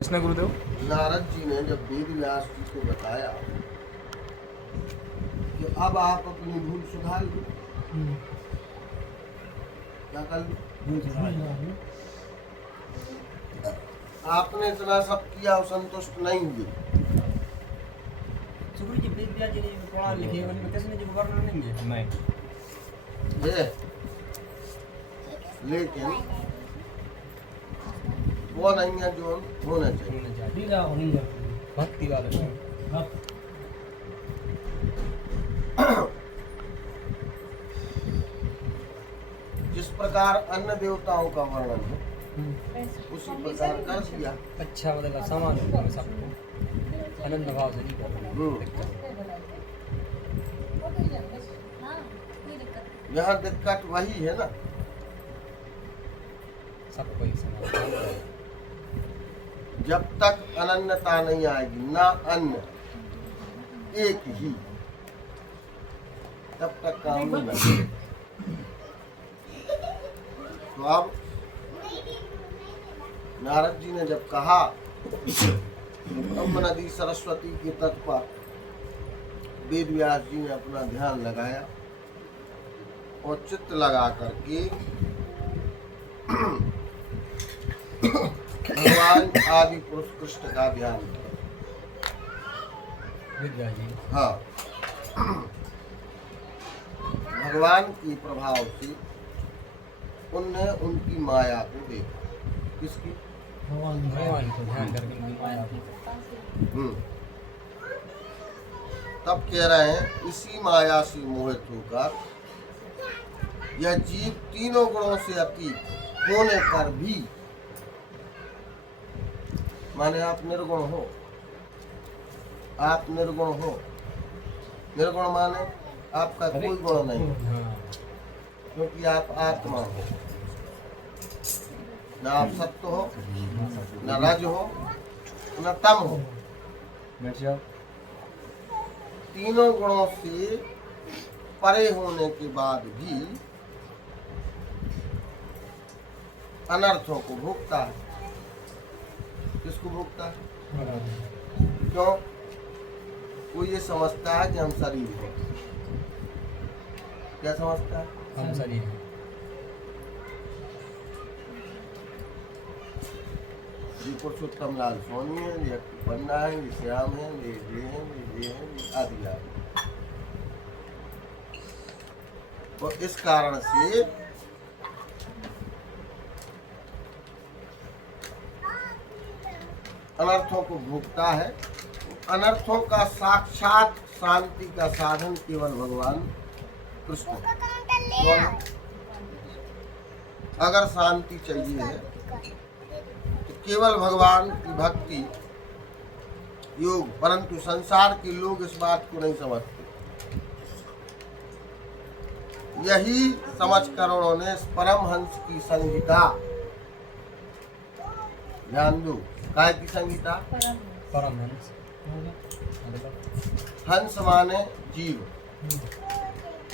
कृष्ण गुरुदेव। नारद जी ने जब वेद व्यास जी को बताया कि अब आप अपनी भूल सुधार लो, क्या कर लो? आपने इतना सब किया और संतुष्ट नहीं हुए। सुगुरु जी वेद व्यास जी ने पढ़ा लिखे उनमें किसी ने जो वर्णन नहीं है। नहीं। है लेकिन वो नहीं है जो होना चाहिए। भक्ति वाले जिस प्रकार अन्य देवताओं का वर्णन है उसी प्रकार कर दिया। अच्छा मतलब सामान में सबको आनंद भाव से नहीं करना। यहाँ दिक्कत वही है ना, सबको एक समान। जब तक अनन्यता नहीं आएगी, ना अन्य एक ही, तब तक काम नहीं बनेगा। तो अब नारद जी ने जब कहा ब्रह्म नदी सरस्वती के तट पर वेद व्यास जी ने अपना ध्यान लगाया और चित्त लगा करके भगवान आदि पुरुष कृष्ण का ध्यान किया। वेद व्यास जी हाँ, भगवान के प्रभाव से उनने उनकी माया को देखा। किसकी? भगवान को ध्यान करके उनकी माया को। तब कह रहे हैं इसी माया से मोहित होकर यह जीव तीनों गुणों से अतीत होने पर भी, माने आप निर्गुण हो, आप निर्गुण हो, निर्गुण माने आपका कोई गुण नहीं, क्योंकि आप आत्मा हो, न आप सत्य हो, न रज हो, न तम हो। तीनों गुणों से परे होने के बाद भी अनर्थों को भोगता है। किसको भोगता है? क्यों? वो ये समझता है कि हम शरीर हैं। क्या समझता है? हम शरीर हैं। ये पुरुषोत्तम लाल सोनी है, ये पन्ना है, ये श्याम है, ये हैं, ये आदि आदि। तो इस कारण से अनर्थों को भोगता है। अनर्थों का साक्षात शांति का साधन केवल भगवान कृष्ण। अगर शांति चाहिए है तो केवल भगवान की भक्ति योग, परंतु संसार के लोग इस बात को नहीं समझते। यही समझकर उन्होंने परमहंस की संहिता, ध्यान दो, काय की संहिता? परमहंस। हंस माने जीव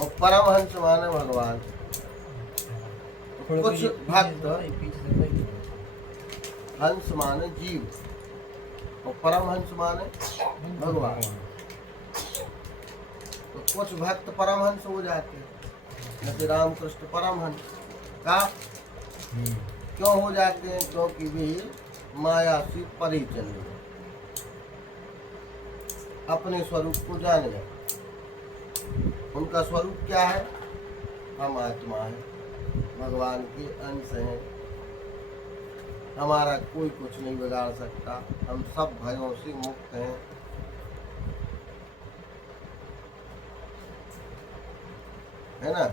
और परमहंस माने भगवान। कुछ भक्त हंस माने जीव और परमहंस माने भगवान। तो कुछ भक्त परमहंस हो जाते हैं, जैसे रामकृष्ण परमहंस का क्यों हो जाते हैं? क्योंकि वे माया से परे चले गए, अपने स्वरूप को जान गए। उनका स्वरूप क्या है? हम आत्मा है, भगवान के अंश हैं, हमारा कोई कुछ नहीं बिगाड़ सकता, हम सब भयों से मुक्त हैं। है ना?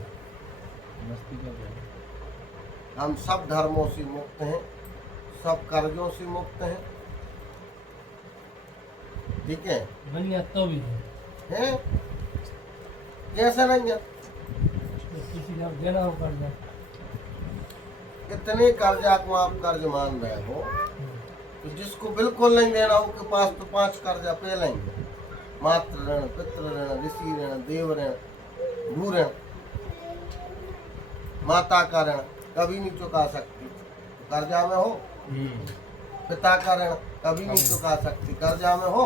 हम सब धर्मों से मुक्त हैं, सब कर्जों से मुक्त हैं। ठीक है? तो भी हैं? कैसा नहीं है? किसी का देना हो कर्जा, इतने कर्जा को आप कर्ज मान रहे हो, तो जिसको बिल्कुल नहीं देना उसके पास तो 5 कर्जा पे लेंगे। मातृ ऋण, पितृ ऋण, ऋषि ऋण, देव ऋण, भू ऋण, माता का ऋण कभी नहीं चुका सकती। कर्जा में हो पिता का ऋण कभी नहीं चुका सकती। कर्जा में हो,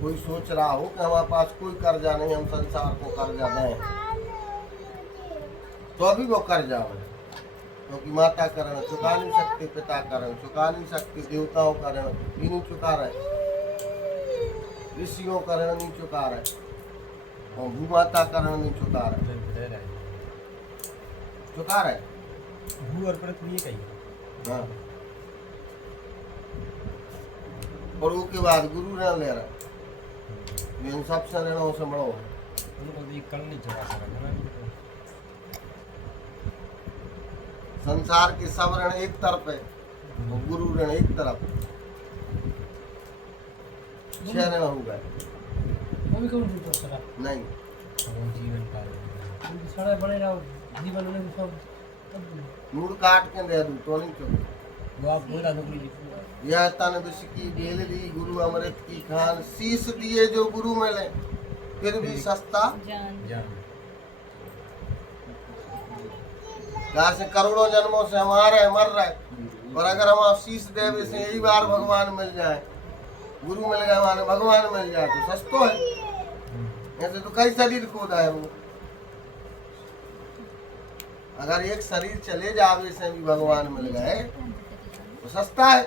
कोई सोच रहा हो कि हमारे पास कोई कर्जा नहीं, हम संसार को कर्जा दें, तो अभी वो कर्जा में, क्योंकि माता का ऋण चुका नहीं सकते, पिता का ऋण चुका नहीं सकते, देवताओं का ऋण भी नहीं चुका रहे, ऋषियों का ऋण नहीं चुका रहे, और भूमाता का ऋण नहीं चुका रहे। चुका रहे भू और पृथ्वी एक ही। हाँ। और उसके बाद गुरु ऋण ले रहा, इन सबसे ऋणों से बड़ो है। उनको तो ये कल नहीं चुका सकता ना। संसार के सब ऋण एक तरफ है और गुरु ऋण एक तरफ। 6 ऋण हो गए। वो भी कौन सी सरा नहीं, वो जीवन काल उनकी सड़ा बने रहो जीवन में सब मूड काट के दे दूं तो नहीं चुके। वो आप बोला नौकरी जी। यह तन विष की बेल ली गुरु अमृत की खान, शीश दिए जो गुरु मिले फिर भी सस्ता। जान यहाँ से करोड़ों जन्मों से हम आ रहे मर रहे, और अगर हम आप शीश देव से यही बार भगवान मिल जाए, गुरु मिल गए हमारे, भगवान मिल जाए तो सस्तो है। ऐसे तो कई शरीर खोदा है वो, अगर एक शरीर चले जावे से भी भगवान मिल गए तो सस्ता है,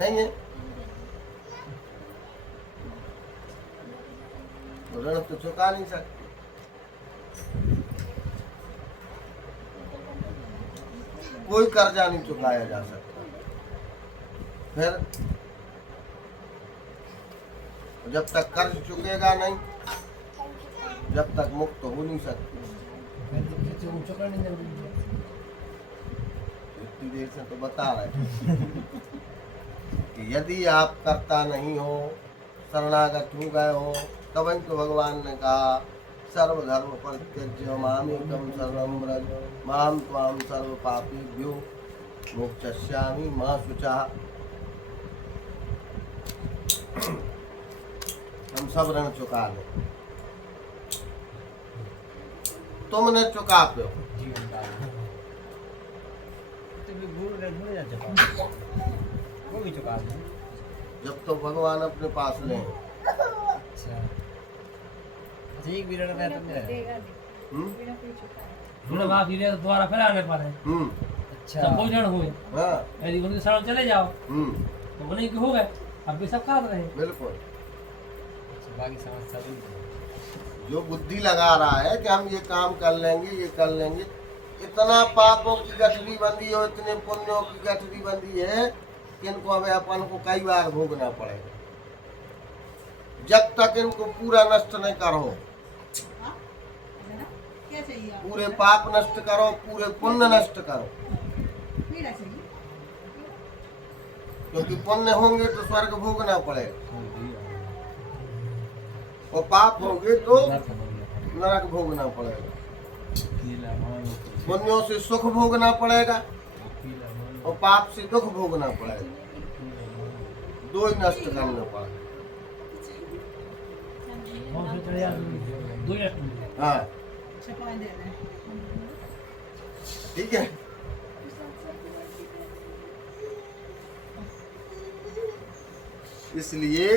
नहीं है? तो ऋण तो चुका नहीं सकते। कोई कर्जा नहीं चुकाया जा सकता। फिर जब तक कर्ज चुकेगा नहीं, जब तक मुक्त हो नहीं सकते। चुका नहीं जरूरी इतनी देर से तो बता रहे कि यदि आप करता नहीं हो, शरणागत हो गए हो, तब तो भगवान ने कहा सर्वधर्म परित्यज्य मामेकं शरणं व्रज मां त्वां सर्व पापेभ्यो मोक्षयिष्यामि मा शुचः। हम सब ऋण चुका दे, तुम न चुका पे जीवन काल तो भी भूल रहे भूल जा चुका वो भी चुका दे। जब तो भगवान अपने पास लें। अच्छा एक भी ऋण है तुमने। ऋण माफी दे तो दोबारा फिर आने पर है अच्छा सब कोई ऋण हुए हाँ यदि उनके शरण चले जाओ तो उन्हीं के हो गए, अब भी सब खाते रहे। बिल्कुल। बाकी समस्या भी जो बुद्धि लगा रहा है कि हम ये काम कर लेंगे, ये कर लेंगे, इतना पापों की गठरी बंधी है, इतने पुण्यों की गठरी बंधी है कि इनको अब अपन को कई बार भोगना पड़ेगा। जब तक इनको पूरा नष्ट नहीं करो, पूरे पाप नष्ट करो, पूरे पुण्य नष्ट करो, क्योंकि पुण्य होंगे तो स्वर्ग भोगना पड़ेगा, और पाप होंगे तो नरक भोगना पड़ेगा। पुण्यों से सुख भोगना पड़ेगा और पाप से दुख भोगना पड़ेगा, दो ही नष्ट करना पड़ेगा। हाँ ठीक है। इसलिए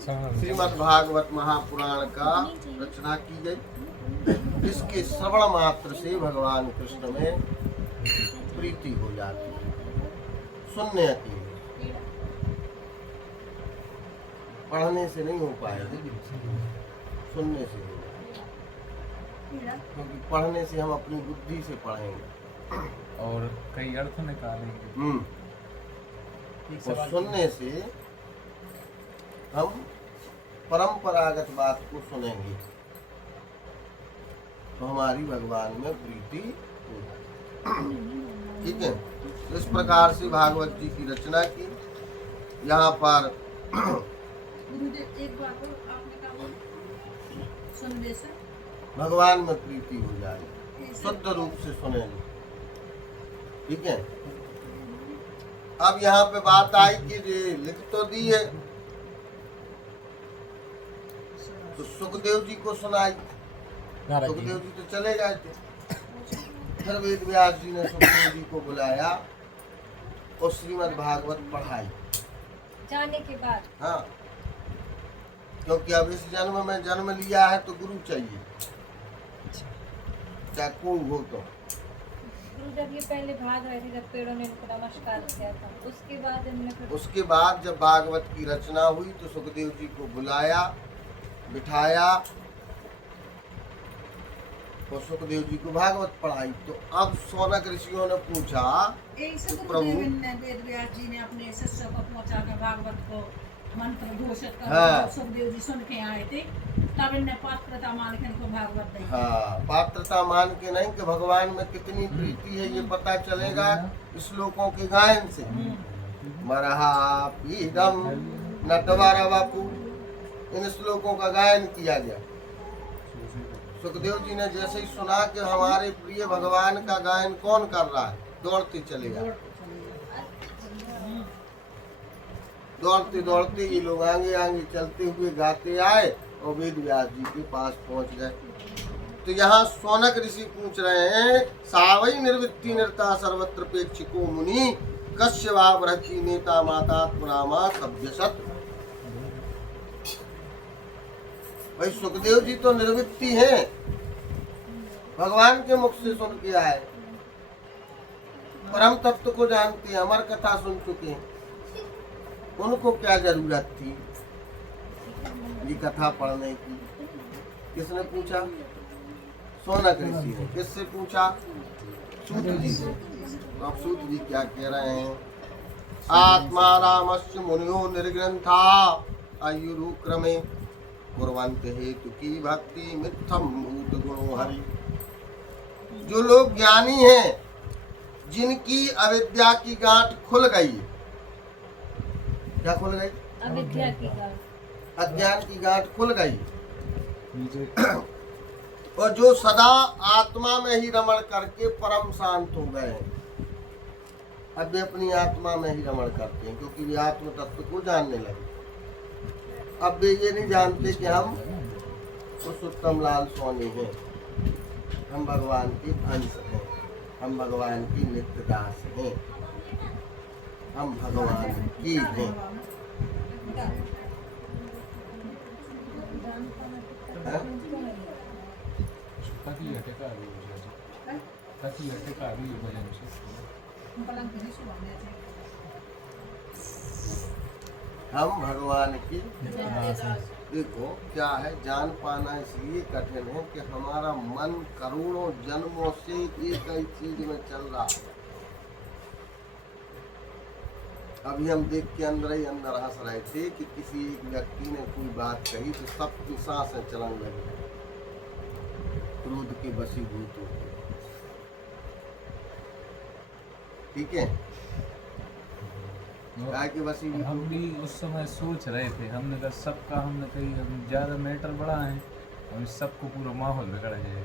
श्रीमद् भागवत महापुराण का रचना की गई। इसके श्रवण मात्र से भगवान कृष्ण में प्रीति हो जाती है। सुनने की पढ़ने से नहीं हो पाएगा, सुनने से हो जाएगा, क्योंकि पढ़ने से हम अपनी बुद्धि से पढ़ेंगे और कई अर्थ निकालेंगे। और सुनने से हम परंपरागत बात को सुनेंगे तो हमारी भगवान में प्रीति हो जाएगी। ठीक है। तो इस प्रकार से भागवत जी की रचना की। यहाँ पर एक बात आपने कहा संदेश भगवान में प्रीति हो जाएगी, शुद्ध रूप से सुनेंगे। ठीक है। अब यहाँ पे बात आई कि ये लिख तो दी है, तो सुखदेव जी को सुनाई। सुखदेव जी तो चले गए थे, फिर वेद व्यास जी ने सुखदेव जी को बुलाया और श्रीमद् भागवत पढ़ाई। जाने के बाद हाँ, क्योंकि अब इस जन्म में जन्म लिया है तो गुरु चाहिए, चाहे कोई हो तो। गुरु जब ये पहले भाग रहे थे, जब पेड़ों ने इनको नमस्कार किया था, उसके बाद इनने फिर उसके बाद जब भागवत की रचना हुई तो सुखदेव जी को बुलाया, बिठाया और सुखदेव जी को भागवत पढ़ाई। तो अब सौनक ऋषियों ने पूछा ऐसे तो गुरुदेव ने वेद व्यास जी ने अपने शिष्य को पहुंचा कर भागवत को मंत्र घोषित कर हाँ। सुखदेव जी सुन के आए थे, तब इन्हें पात्रता मान के इनको भागवत दी। हाँ, पात्रता मान के नहीं कि भगवान में कितनी प्रीति है ये पता चलेगा श्लोकों के गायन से। मरहा पीडम नटवारा बापू, इन श्लोकों का गायन किया गया। सुखदेव जी ने जैसे ही सुना कि हमारे प्रिय भगवान का गायन कौन कर रहा है, दौड़ते चले गए। दौड़ते दौड़ते ये लोग आगे आगे चलते हुए गाते आए और वेद व्यास जी के पास पहुंच गए। तो यहाँ सौनक ऋषि पूछ रहे हैं, सावई निर्वृत्ति निर्ता सर्वत्र प्रेक्षिको मुनि कश्यवा बृहति नेता माता पुरामा सभ्यसत। भाई सुखदेव जी तो निर्वृत्ति हैं, भगवान के मुख से सुन के आए, परम तत्व को जानते हैं, अमर कथा सुन चुके हैं, उनको क्या जरूरत थी ये कथा पढ़ने की। किसने पूछा? सौनक ऋषि ने। किससे पूछा? सूत जी से। तो अब सूत जी क्या कह रहे हैं? आत्मा रामस्य मुनियो निर्ग्रंथा आयुरुक्रमे कुर्वन्त हेतु की भक्ति मिथ्यम भूत गुणो हरि। जो लोग ज्ञानी हैं, जिनकी अविद्या की गांठ खुल गई, क्या खुल गई? अविद्या की गांठ, अज्ञान की गांठ खुल गई, और जो सदा आत्मा में ही रमण करके परम शांत हो गए हैं। अब वे अपनी आत्मा में ही रमण करते हैं क्योंकि वे आत्म तत्व को जानने लगे। अब वे ये नहीं जानते कि हम पुरुषोत्तम लाल सोनी हैं, हम भगवान के अंश हैं, हम भगवान की नित्य दास हैं, हम भगवान की हैं। काफी अटका रही है, काफी अटका रही है भजन से। हम भगवान की देखो क्या है, जान पाना इसलिए कठिन है कि हमारा मन करोड़ों जन्मों से एक ही चीज में चल रहा है। अभी हम देख के अंदर ही अंदर हंस रहे थे कि किसी एक व्यक्ति ने कोई बात कही तो सबकी सांसें चलन लगी, क्रोध के वशीभूत हो गए। ठीक है, गाय के वशीभूत। हम भी उस समय सोच रहे थे, हमने कहा सबका, हमने कही ज़्यादा मैटर बड़ा है, हम सबको पूरा माहौल बिगड़ जाए,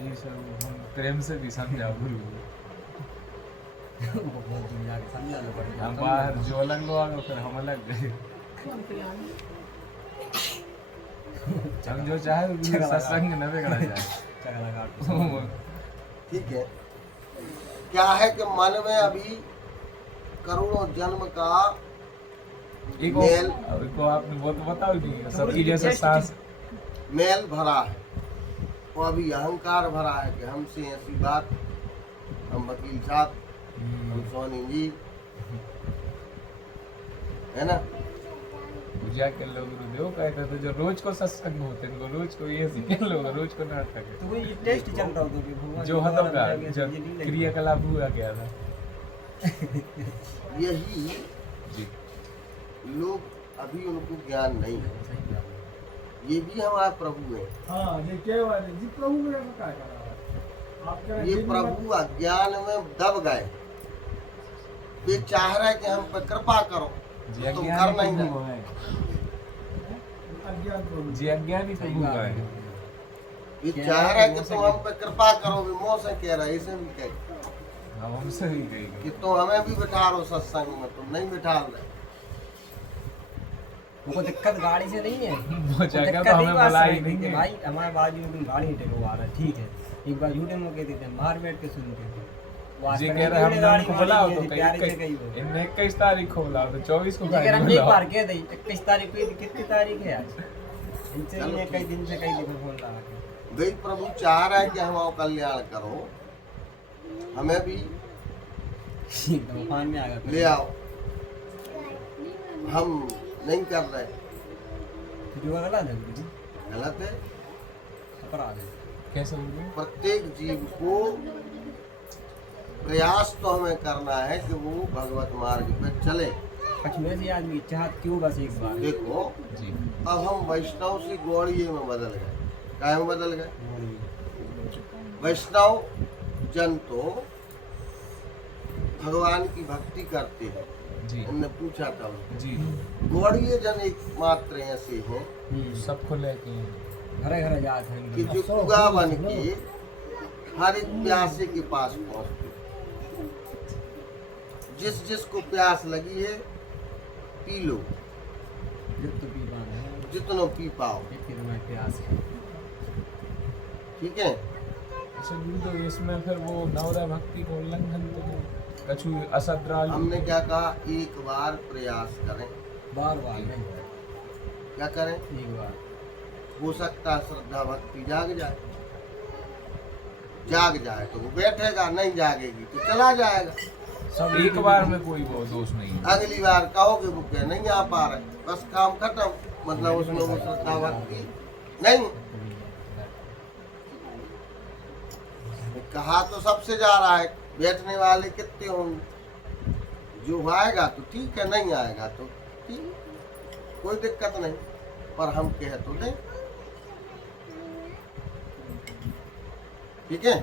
ये सब हम प्रेम से भी समझा गुरु। हम बाहर जो अलग लोग फिर हम अलग गए, हम जो चाहे सत्संग न बिगड़ा जाए। ठीक है, क्या है कि मन में अभी करोड़ों जन्म का एक मेल को आपने बहुत बताओ कि सबकी जैसे सांस मेल भरा है, वो अभी अहंकार भरा है कि हमसे ऐसी बात, हम वकील साहब, हम सोनी जी, है ना। जाके लोग देव कहते थे जो रोज को सत्संग होते हैं, रोज को ये सीखे लोग, रोज को नाटक है। तो वही टेस्ट चल रहा होता है भगवान जो हतम का जो क्रियाकलाप हुआ क्या था। यही जी लोग अभी उनको ज्ञान नहीं है, ये भी हमारे प्रभु है। हाँ, ये क्या बात है जी, प्रभु मेरा को क्या कर रहा है? आप कह रहे हैं ये जी, प्रभु अज्ञान में दब गए, वे चाह रहे कि हम पर कृपा करो, जी तुम कर अज्ञानी नहीं प्रभु रहे। है, अज्ञान प्रभु। जी अज्ञानी प्रभु का है। ये चाह रहे कि तुम हम पे कृपा करो, वे मोह से कह रहे, इसे भी कह हम हमसे ही गई कि तुम हमें भी बिठा रहो सत्संग में, तुम नहीं बिठा रहे। उनको दिक्कत गाड़ी से नहीं है, वो दिक्कत जगह तो हमें बात बुलाई से नहीं कि है। भाई हमारे बाजू में गाड़ी टेको आ रहा है, ठीक है, एक बार झूठे में कहते थे बाहर बैठ के सुनते थे वो जी आज कह कल रहे हमने गाड़ी उनको वाली बुलाओ है, तो जी, प्यारे से कही वो। इनने 21 तारीख को बुलाओ तो 24 को जी कह रहे हम गाड़ी एक बार बुलाओ। कह दी 21 तारीख को कितनी तारीख है आज इनसे चलो ये कई ठीक। दिन से कई दिन बोल रहा है भाई प्रभु चाह रहा है कि हम आओ कल्याण करो, हमें भी तूफान में आ गया ले आओ। हम नहीं कर रहे, जो गलत है गुरु जी गलत है। अपराध है कैसे बोल रहे हो? प्रत्येक जीव को प्रयास तो हमें करना है कि वो भगवत मार्ग पे चले। कछुए से आदमी चाहत क्यों बस एक बार देखो जी अब हम वैष्णव से गौड़िए में बदल गए, क्या में बदल गए? वैष्णव जन तो भगवान की भक्ति करते हैं, जी इनने पूछा था उनसे। जी गौड़िए जन एकमात्र ऐसे हैं सबको लेके घरे घरे जाते हैं कि जो कुआ बन के हर एक प्यासे के पास पहुंचते। जिस जिसको प्यास लगी है पी लो, जितना पी पाना है जितनो पी पाओ, इतनी मैं प्यास है ठीक है। अच्छा गुरु तो इसमें फिर वो नवरा भक्ति को उल्लंघन तो कछु असद्रालु हमने क्या कहा, एक बार प्रयास करें। बार बार नहीं क्या करें? एक बार हो सकता है श्रद्धा भक्ति जाग जाए, जाग जाए तो वो बैठेगा, नहीं जागेगी तो चला जाएगा। सब एक बार में कोई वो दोष नहीं है। अगली बार कहोगे वो क्या नहीं आ पा रहे, बस काम खत्म, मतलब उसमें वो श्रद्धा भक्ति नहीं। कहा तो सबसे जा रहा है, बैठने वाले कितने होंगे? जो आएगा तो ठीक है, नहीं आएगा तो ठीक, कोई दिक्कत नहीं, पर हम कह तो दें, ठीक है,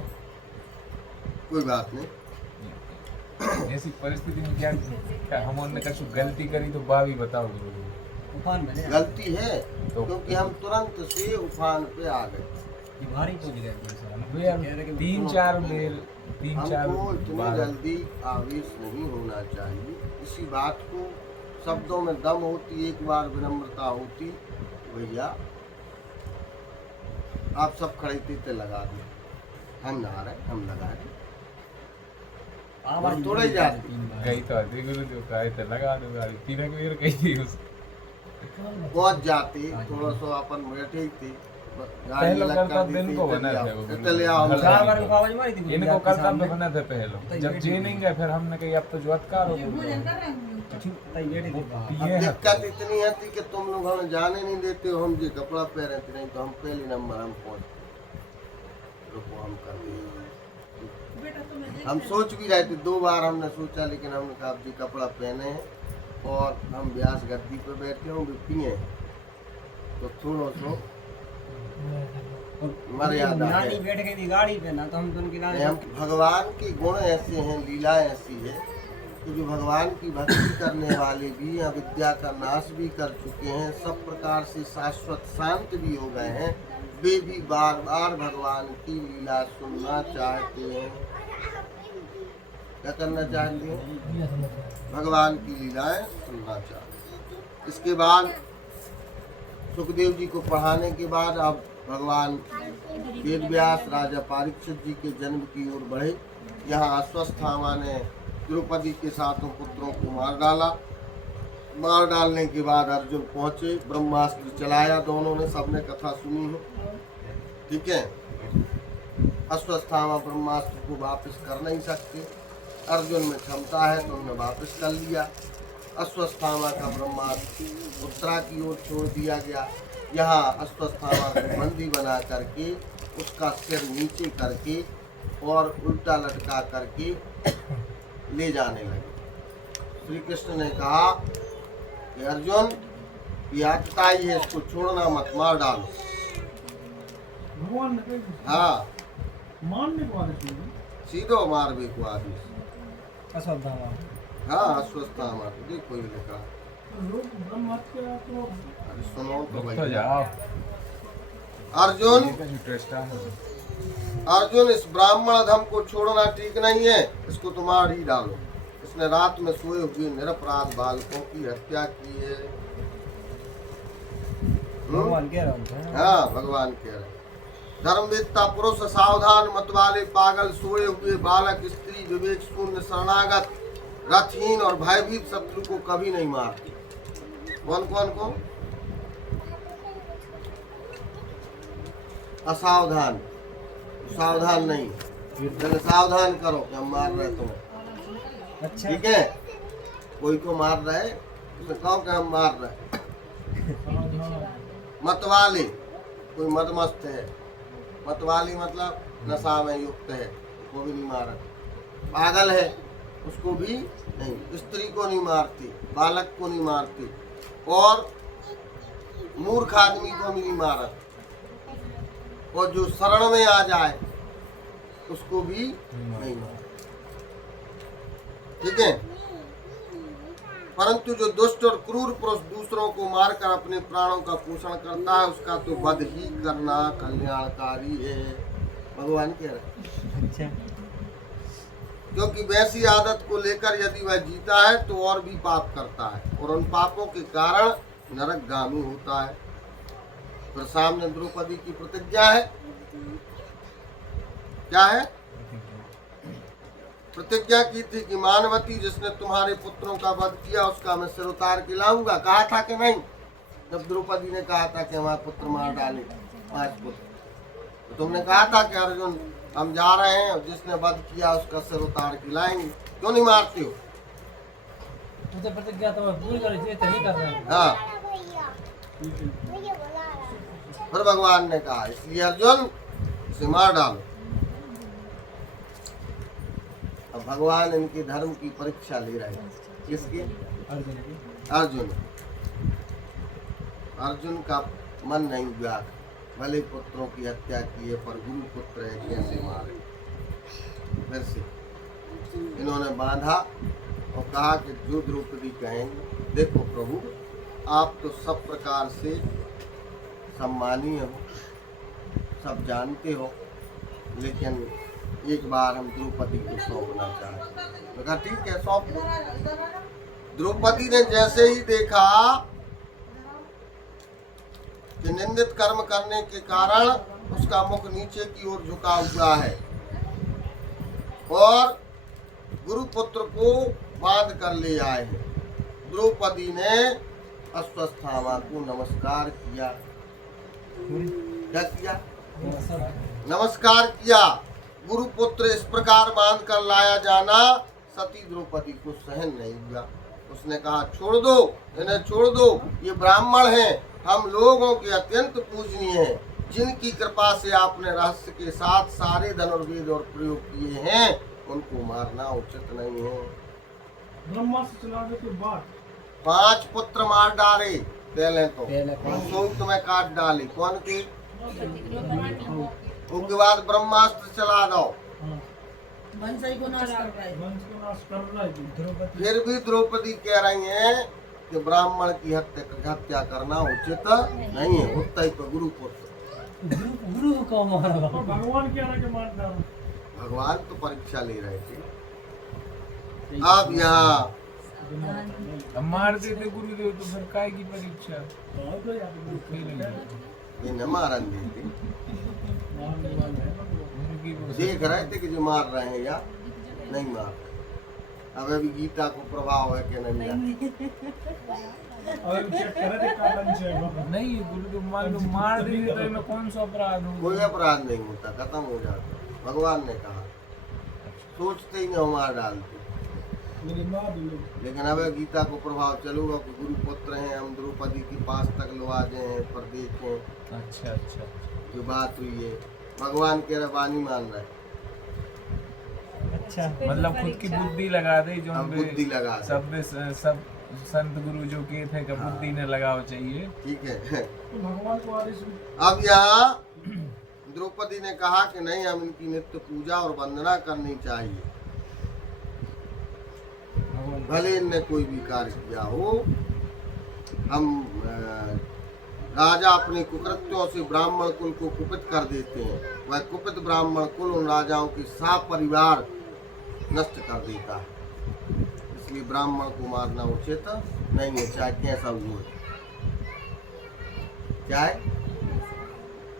कोई बात नहीं। ऐसी परिस्थिति में क्या हम उन्होंने कछु गलती करी तो बा भी बताओ गुरु जी। तूफान में नहीं गलती है तो- क्योंकि हम तुरंत से उफान पे आ गए। ये भारी पहुंच गए कोई साला। वो यार कह रहे कि 3-4 बेर 3-4 हमको इतनी बार जल्दी आवेश नहीं होना चाहिए। इसी बात को शब्दों में दम होती, एक बार विनम्रता होती, भैया आप सब खड़े थे लगा दे, हम नहा रहे, हम लगा रहे, आवाज थोड़े जाते। गई तो आती गुरु जो कहे थे लगा दो गाड़ी 3 बेर कही थी उस पहुंच जाते, थोड़ा सा अपन बैठे ही थे, गाड़ी पहले अलग कर्तव्य कर देते, इनको बना चले थे आओ, वो चले आओ, हम चार लगा चार बार देंगे। को आवाज मारी थी इनको आपके कर्तव्य सामने। बना थे पहले जब जे नहीं गए फिर हमने कही अब तो जो अत्कार हो भोजन गया कर रहे होंगे ठीक, तई बैठी थी बाहर। अब ये दिक्कत इतनी आती कि तुम लोग हमें जाने नहीं देते हो, हम जी कपड़ा पहने थे, नहीं तो हम पहले नंबर हम पहुंच रुको हम कर देंगे। बेटा तुम्हें हम सोच भी रहे थे, 2 बार हमने सोचा, लेकिन हमने कहा अब जी कपड़ा पहने हैं और हम व्यास गद्दी पे बैठे हों, भी पिए तो थोड़ा सो और मर्यादा है। नानी बैठ गई थी गाड़ी पे ना, तो हम तो उनकी नानी हम भगवान के गुण ऐसे हैं, लीला ऐसी है कि जो भगवान की भक्ति करने वाले भी अविद्या का नाश भी कर चुके हैं, सब प्रकार से शाश्वत शांत भी हो गए हैं, वे भी बार बार भगवान की लीला सुनना चाहते हैं। क्या करना चाहते हैं? भगवान की लीलाएं सुनना चाहते हैं। इसके बाद सुखदेव जी को पढ़ाने के बाद अब भगवान वेद व्यास राजा परीक्षित जी के जन्म की ओर बढ़े। यहाँ अश्वस्थामा ने द्रौपदी के सातों पुत्रों को मार डाला। मार डालने के बाद अर्जुन पहुँचे, ब्रह्मास्त्र चलाया, दोनों ने, सबने कथा सुनी है, ठीक है। अश्वस्थामा ब्रह्मास्त्र को वापस कर नहीं सकते, अर्जुन में क्षमता है तो उन्होंने वापस कर लिया। अश्वस्थामा का ब्रह्मास्त्र उत्तरा की ओर छोड़ दिया गया। यहाँ अश्वस्थामा को बंदी बना करके उसका सिर नीचे करके और उल्टा लटका करके ले जाने लगे। श्री कृष्ण ने कहा कि अर्जुन ये आतताई है, इसको छोड़ना मत, मार डालो। भगवान ने कही हाँ, मानने को आदेश नहीं सीधो मारवे को आदेश। अश्वत्थामा हाँ, अश्वस्थामा तो देखो ये लिखा। तो लोग ब्रह्म हत्या तो अरे सुनो तो तो भाई। जाओ अर्जुन ये का जो ट्रस्ट है अर्जुन इस ब्राह्मण धम को छोड़ना ठीक नहीं है, इसको तो मार ही डालो। इसने रात में सोए हुए निरपराध बालकों की हत्या की है। भगवान कह रहा हूँ हाँ, भगवान कह रहे हैं। धर्मवेत्ता पुरुष सावधान, मतवाले पागल, सोए हुए बालक, स्त्री, विवेक शून्य, शरणागत, रथहीन और भयभीत शत्रु को कभी नहीं मारती। कौन कौन को? असावधान, सावधान नहीं, जरा सावधान करो कि हम मार रहे तुम्हें। अच्छा ठीक है, कोई को मार रहे तो कहो कि हम मार रहे। मतवाले, कोई मदमस्त है, मतवाली मतलब नशा में युक्त है, वो भी नहीं मारा। पागल है, उसको भी नहीं। स्त्री को नहीं मारती, बालक को नहीं मारती, और मूर्ख आदमी को भी नहीं मारा। और जो शरण में आ जाए उसको भी नहीं मारा। ठीक है, परंतु जो दुष्ट और क्रूर पुरुष दूसरों को मारकर अपने प्राणों का पोषण करता है, उसका तो वध ही करना कल्याणकारी है, भगवान कह रहे। अच्छा क्योंकि वैसी आदत को लेकर यदि वह जीता है तो और भी पाप करता है, और उन पापों के कारण नरकगामी होता है। फिर सामने द्रौपदी की प्रतिज्ञा है, क्या है? प्रतिज्ञा की थी कि मानवती, जिसने तुम्हारे पुत्रों का वध किया, उसका मैं सिर उतार के लाऊंगा। कहा था कि नहीं? जब द्रौपदी ने कहा था कि हमारे पुत्र मार डाले 5 पुत्र, तो तुमने कहा था कि अर्जुन हम जा रहे हैं, और जिसने वध किया उसका सिर उतार के लाएंगे। क्यों नहीं मारते हो? मुझे प्रतिज्ञा तो पूरी कर रही थी, नहीं कर रहे हैं। हाँ, फिर भगवान ने कहा इसलिए अर्जुन इसे मार डालो। अब भगवान इनके धर्म की परीक्षा ले रहे हैं। किसकी? अर्जुन। अर्जुन का मन नहीं हुआ, भले पुत्रों की हत्या की है, पर गुरु पुत्र है, कैसे मारे। फिर से इन्होंने बांधा और कहा कि जो द्रौपदी कहेंगे, देखो प्रभु आप तो सब प्रकार से सम्मानीय हो, सब जानते हो, लेकिन एक बार हम द्रौपदी को सौंपना चाहते हैं। तो कहा ठीक है, सौंप दो। द्रौपदी ने जैसे ही देखा कि निंदित कर्म करने के कारण उसका मुख नीचे की ओर झुका हुआ है, और गुरुपुत्र को बांध कर ले आए हैं, द्रौपदी ने अश्वत्थामा को नमस्कार किया। क्या किया? नमस्कार किया। गुरुपुत्र इस प्रकार बांध कर लाया जाना सती द्रौपदी को सहन नहीं हुआ। उसने कहा छोड़ दो, इन्हें छोड़ दो, ये ब्राह्मण हैं, हम लोगों के अत्यंत पूजनीय हैं, जिनकी कृपा से आपने रहस्य के साथ सारे धनुर्वेद और प्रयोग किए हैं, उनको मारना उचित नहीं है। ब्रह्मास्त्र चलाने के बाद 5 पुत्र मार डाले पहले तो, पहले सोम तुम्हें काट डाले। कौन के? उसके बाद ब्रह्मास्त्र चला दो। वंशज को नाश कर रहे हैं। वंश को नाश कर रहा है। फिर भी द्रौपदी कह रही हैं कि ब्राह्मण की हत्या करना उचित नहीं है। उत्तई पर गुरुपुत्र। गुरु को मारा। तो भगवान क्या रहा के मार डालो। भगवान तो परीक्षा ले रहे थे। अब यहाँ अब मार देते गुरुदेव तो फिर काय की परीक्षा? ये न मारन देते, उनकी वो देख रहे थे कि जो मार रहे हैं या नहीं मार रहे। अब अभी गीता को प्रभाव है कि नहीं है? और चेक करे थे का लंच है। नहीं गुरुदेव मान लो मार देंगे तो इनमें कौन सा अपराध हो? कोई अपराध नहीं होता, खत्म हो जाता। भगवान ने कहा, सोचते ही न मार डालते। मेरी माँ भी लोग लेकिन अब गीता को प्रभाव चलूगा कि गुरुपुत्र हैं, हम द्रौपदी के पास तक लो आ गए हैं, पर देखें अच्छा अच्छा जो बात हुई है। भगवान के रवानी मान रहे, अच्छा मतलब खुद की बुद्धि लगा दे जो हम बुद्धि लगा दें। सब संत गुरु जो किए थे कि बुद्धि ने लगाव चाहिए। ठीक है। तो भगवान को आदेश अब यहाँ द्रौपदी ने कहा कि नहीं, हम इनकी नित्य पूजा और वंदना करनी चाहिए, भले इनने कोई भी कार्य किया हो। हम राजा अपने कुकृत्यों से ब्राह्मण कुल को कुपित कर देते हैं, वह कुपित ब्राह्मण कुल उन राजाओं के साफ परिवार नष्ट कर देता है। इसलिए ब्राह्मण को मारना उचित नहीं है, चाहे कैसा हुआ। क्या है?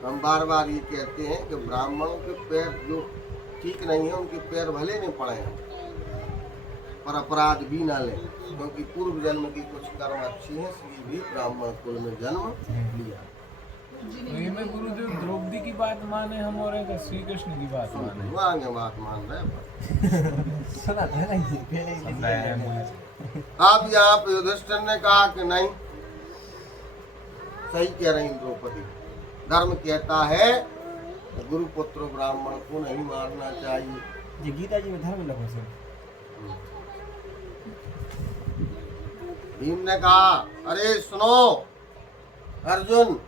हम बार बार ये कहते हैं कि ब्राह्मणों के पैर जो ठीक नहीं है उनके पैर भले नहीं पड़े हैं, पर अपराध भी ना लें, क्योंकि पूर्व जन्म की कुछ कर्म अच्छी हैं, इसलिए भी ब्राह्मण कुल में जन्म लिया। तो ये में गुरुदेव द्रौपदी की बात माने हम और एक श्री कृष्ण की बात माने? आगे बात मान रहे हैं। सुना था ना ये पहले ही समझा है मुझे। अब यहाँ पे युधिष्ठिर ने कहा कि नहीं, सही कह रही द्रौपदी, धर्म कहता है कि गुरुपुत्र ब्राह्मण को नहीं मारना चाहिए। ये गीता जी में धर्म लगो सर। भीम ने कहा अरे सुनो अर्जुन,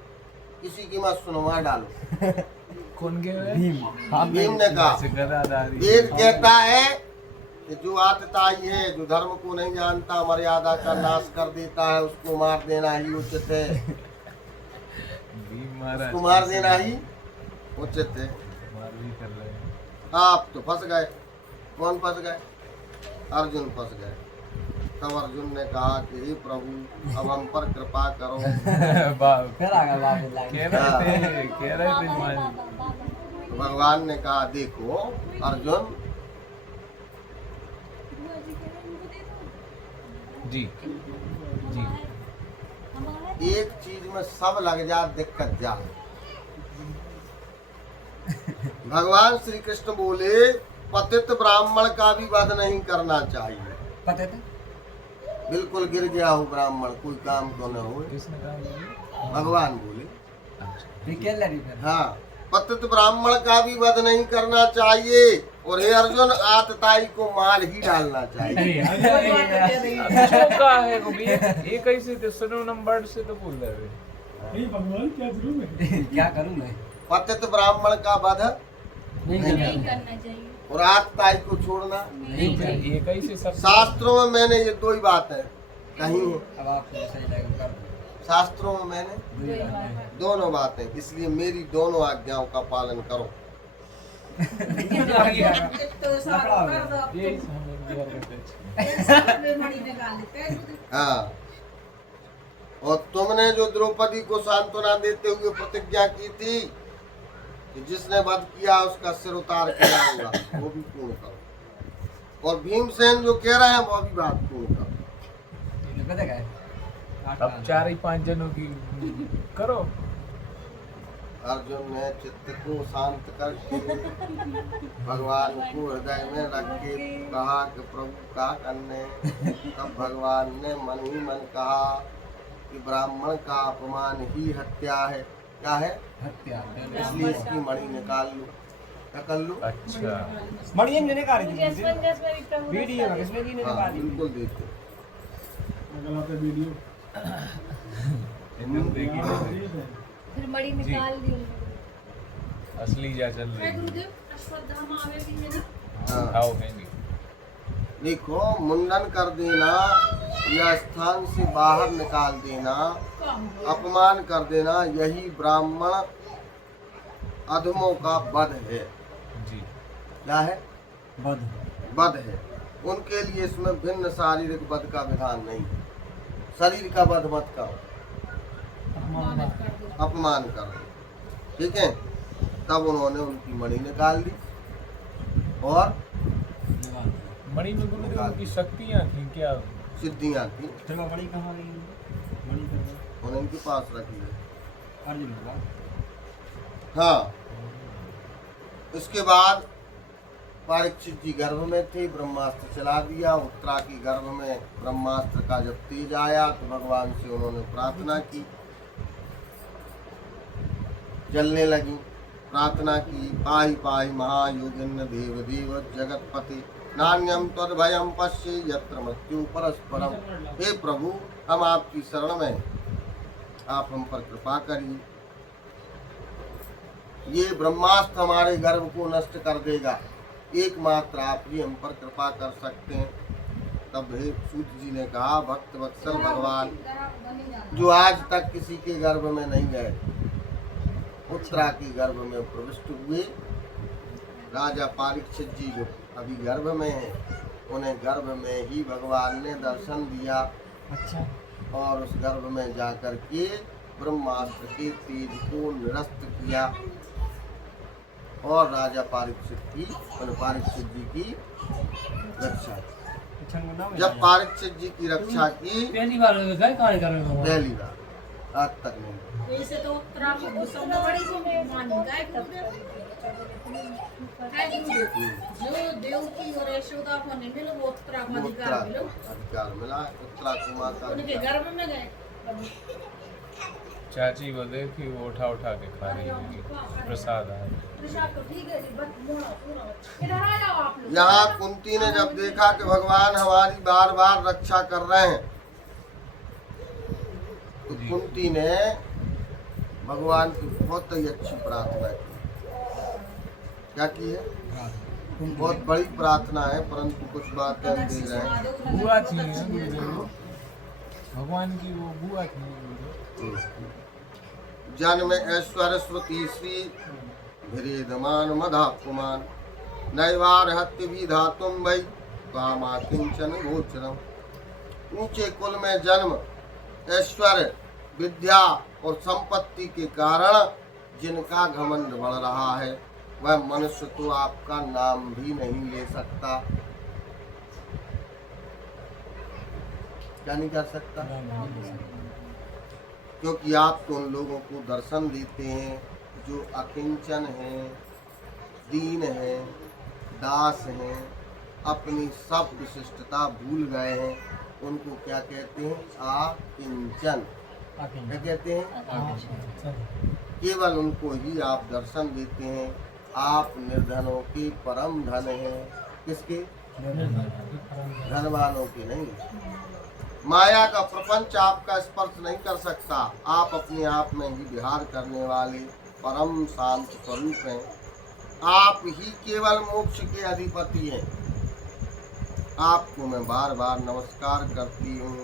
किसी की मत सुनो, मार डालो। कौन के वे? भीम ने कहा ऐसे गदाधारी। वेद कहता है कि जो आतताई है, जो धर्म को नहीं जानता, मर्यादा का नाश कर देता है, उसको मार देना ही उचित है। भीम महाराज उसको मार देना ही उचित है। मार भी कर रहे हैं। आप तो फंस गए। कौन फंस गए? अर्जुन फंस गए। तब अर्जुन ने कहा कि हे प्रभु, अब हम पर कृपा करो। बाप फिर आ गया बाप लाइन। कह रहे थे माँ तो भगवान ने कहा देखो अर्जुन, जी जी एक चीज में सब लग जा, दिक्कत जा। भगवान श्री कृष्ण बोले पतित ब्राह्मण का भी वध नहीं करना चाहिए। पता थे? बिल्कुल गिर गया हो ब्राह्मण, कोई काम तो न हो। किसने कहा ये? भगवान बोले ये क्या लड़ी फिर? हाँ, पतित ब्राह्मण का भी वध नहीं करना चाहिए, और हे अर्जुन आतताई को मार ही डालना चाहिए। चौका है वो भी एक ऐसे थे सुनोनम वर्ड से तो बोल रहे थे। नहीं भगवान क्या जरूर है। क्या करूं मैं? पतित ब्राह्मण का वध नहीं नहीं करना। करना चाहिए। और आतताई को छोड़ना। नहीं चाहिए। एक ऐसे सब शास्त्रों में मैंने ये दो ही बात है कहीं है। अब आपको सही लगेगा कर दो। शास्त्रों में मैंने दो ही बात है। दोनों बातें, इसलिए मेरी दोनों आज्ञाओं का पालन करो। तो सारा कर दो। यही हम लोग भी करते थे। एक साथ में मणि निकाल लेते हैं। हाँ, और तुमने जो द्रौपदी को सांत्वना देते हुए प्रतिज्ञा की थी कि जिसने वध किया उसका सिर उतार के लाऊंगा, वो भी पूर्ण करो। और भीमसेन जो कह रहे हैं वो भी बात पूर्ण करो। ये पता क्या है? अब 4-5 जनों की करो। अर्जुन ने चित्त को शांत करके भगवान को हृदय में रख के कहा कि प्रभु क्या करने। तब भगवान ने मन ही मन कहा कि ब्राह्मण का अपमान ही हत्या है। क्या है? हत्या। इसलिए इसकी मणि निकाल लो। क्या कर लो? अच्छा मणि ने निकाली थी। जसवंत में भी प्रभु वीडियो में किसमें की ने हाँ, निकाली? बिल्कुल देखते। अगला पे वीडियो एकदम देखी नहीं। फिर मणि निकाल दी उन्होंने। असली जा चल मैं रही है। गुरुदेव अश्वत्थामा आवे भी है ना। हाँ। आओ कहेंगे देखो, मुंडन कर देना या स्थान से बाहर निकाल देना, अपमान कर देना, यही ब्राह्मण अधमों का वध है। जी। क्या है? बद। वध है। उनके लिए इसमें भिन्न शारीरिक वध का विधान नहीं है। शरीर का वध मत करो, अपमान करो। ठीक है? तब उन्होंने उनकी मणि निकाल दी और मणि में गुरुदेव की शक्तियाँ थी क्या? सिद्धियां थी, फिर वो मणि कहाँ गई? मणि तो उन्होंने इनके पास रखी है। अर्जुन का। हाँ, इसके बाद परीक्षित जी गर्भ में थे, ब्रह्मास्त्र चला दिया। उत्तरा की गर्भ में ब्रह्मास्त्र का जब तेज आया तो भगवान से उन्होंने प्रार्थना की, जलने लगी। प्रार्थना की, पाहि पाहि महायोगिन देव देव जगतपति नान्यम तद्भयम पश्ये यत्र मृत्यु परस्परम। हे प्रभु, हम आपकी शरण में, आप हम पर कृपा करिए। ये ब्रह्मास्त्र हमारे गर्भ को नष्ट कर देगा, एकमात्र आप ही हम पर कृपा कर सकते हैं। तब हे सूत जी ने कहा, भक्त वत्सल भगवान जो आज तक किसी के गर्भ में नहीं गए, उत्तरा की गर्भ में प्रविष्ट हुए। राजा परीक्षित जी जो अभी गर्भ में है, उन्हें गर्भ में ही भगवान ने दर्शन दिया। अच्छा। और उस गर्भ में जाकर के ब्रह्मास्त्र के तेज को निरस्त किया और राजा परीक्षित जी की रक्षा की। जब परीक्षित जी की रक्षा की पहली बार गए कार्य कर रहे हो पहली बार, आज तक नहीं। वैसे तो उत्तरा को गुस्सा बड़ी सी मान गए जो देवकी और यशोदा को नहीं मिला वो उत्तरा को अधिकार मिला। उत्तरा को माता उनके गर्भ में गए। चाची को देखी वो उठा उठा के खा रही होगी प्रसाद आए। यहाँ कुंती ने जब देखा कि भगवान हमारी बार बार रक्षा कर रहे हैं, तो कुंती ने भगवान की बहुत ही अच्छी प्रार्थना की। क्या की है? बहुत बड़ी प्रार्थना है, परंतु कुछ बातें हम दे रहे हैं। बुआ थी भगवान की, वो बुआ थी। जन्म ऐश्वर्य श्रुति श्री भिरेदमान मधा कुमान नैवार हत्य विधातुम वै कामा किंचन गोचरम। ऊंचे कुल में जन्म, ऐश्वर्य, विद्या और संपत्ति के कारण जिनका घमंड बढ़ रहा है, वह मनुष्य तो आपका नाम भी नहीं ले सकता। क्या नहीं कर सकता? क्योंकि आप तो उन लोगों को दर्शन देते हैं जो अकिंचन हैं, दीन हैं, दास हैं, अपनी सब विशिष्टता भूल गए हैं। उनको क्या कहते हैं? अकिंचन। क्या कहते हैं? केवल उनको ही आप दर्शन देते हैं। आप निर्धनों के परम धन हैं। किसके? धनवानों के नहीं। माया का प्रपंच आपका स्पर्श नहीं कर सकता। आप अपने आप में ही विहार करने वाले परम शांत स्वरूप हैं। आप ही केवल मोक्ष के अधिपति हैं। आपको मैं बार बार नमस्कार करती हूँ।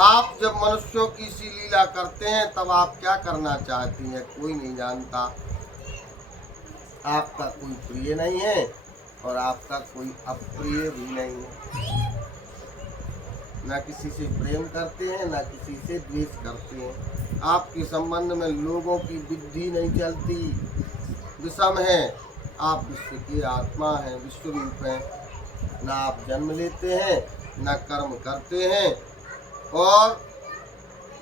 आप जब मनुष्यों की सी लीला करते हैं तब आप क्या करना चाहती हैं, कोई नहीं जानता। आपका कोई प्रिय नहीं है और आपका कोई अप्रिय भी नहीं है। न किसी से प्रेम करते हैं, न किसी से द्वेष करते हैं। आपके संबंध में लोगों की बुद्धि नहीं चलती, विषम है। आप विश्व की आत्मा हैं, विश्व रूप हैं। न आप जन्म लेते हैं, न कर्म करते हैं और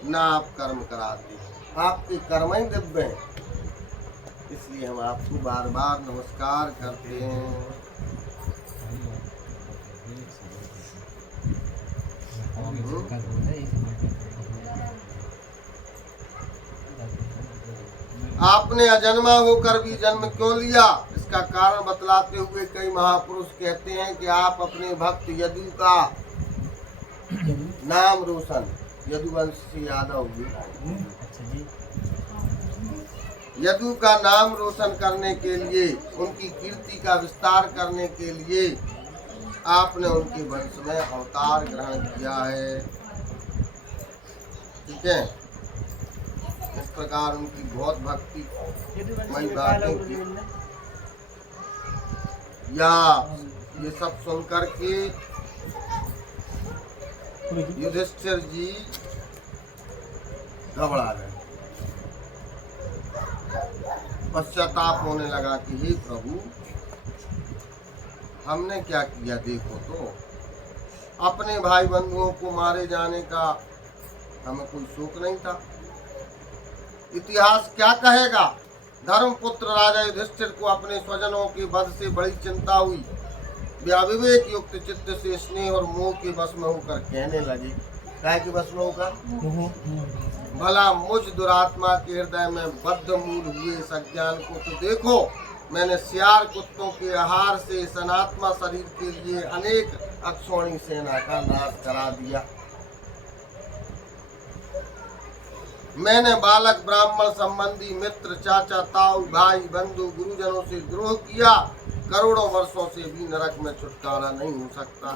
न आप कर्म कराते हैं। आपके कर्म ही दिव्य हैं, इसलिए हम आपको बार बार नमस्कार करते हैं। आपने अजन्मा होकर भी जन्म क्यों लिया, इसका कारण बतलाते हुए कई महापुरुष कहते हैं कि आप अपने भक्त यदु का नाम रोशन, यदुवंश से यादव यदु का नाम रोशन करने के लिए, उनकी कीर्ति का विस्तार करने के लिए आपने उनके वंश में अवतार ग्रहण किया है। ठीक है, इस प्रकार उनकी बहुत भक्ति मई बातें की। या ये सब सुनकर के युधिष्ठिर जी घबरा गए। पश्चाताप होने लगा कि हे प्रभु, हमने क्या किया, देखो तो। अपने भाई बंधुओं को मारे जाने का हमें कोई शोक नहीं था। इतिहास क्या कहेगा? धर्मपुत्र राजा युधिष्ठिर को अपने स्वजनों के वध से बड़ी चिंता हुई। वे अविवेक युक्त चित्त से स्नेह और मोह के वश में होकर कहने लगे, काय के वश में होकर, भला मुझ दुरात्मा के हृदय में बद्ध मूल हुए इस अज्ञान को तो देखो। मैंने सियार कुत्तों के आहार से इस अनात्मा शरीर के लिए अनेक अक्षौणी सेना का नाश करा दिया। मैंने बालक ब्राह्मण संबंधी मित्र चाचा ताऊ भाई बंधु गुरुजनों से द्रोह किया। करोड़ों वर्षों से भी नरक में छुटकारा नहीं हो सकता।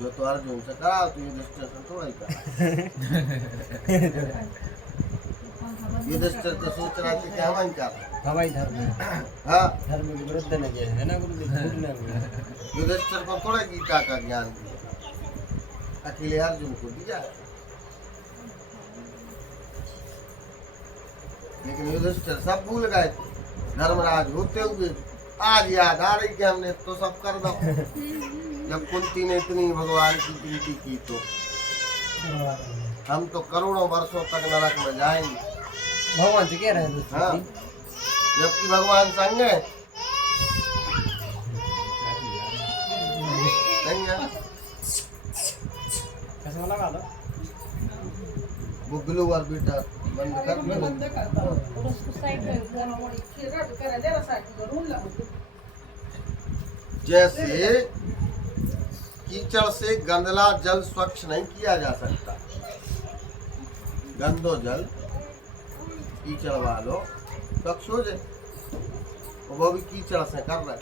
जो तो अर्जुन से करा तो युधिष्ठिर से थोड़ा ही करा। युधिष्ठिर तो सोच रहा था कि हम क्या हवाई धर्म हाँ धर्म के विरुद्ध न गए है ना गुरुजी, झूठ न बोले। युधिष्ठिर को थोड़ा गीता का ज्ञान दिया, अकेले अर्जुन को दिया। लेकिन युधिष्ठिर सब भूल गए थे। धर्मराज होते हुए आज याद आ रही कि हमने तो सब कर दो। जब कुंती ने इतनी भगवान की विनती की तो हम तो करोड़ों वर्षों तक नरक में जाएंगे। भगवान से कह रहे हैं हाँ, दोस्तों जबकि भगवान संग है नहीं है। चश्मा लगा दो। वो ब्लू और बेटा बंद कर मैं बंद करता हूँ। और उसको साइड में कर। हमारी खीरा करे दे रहा साइकिल जरूर लगो। जैसे कीचड़ से गंदला जल स्वच्छ नहीं किया जा सकता। गंदो जल कीचड़ वालों स्वच्छ हो जाए, वो भी कीचड़ से कर रहे।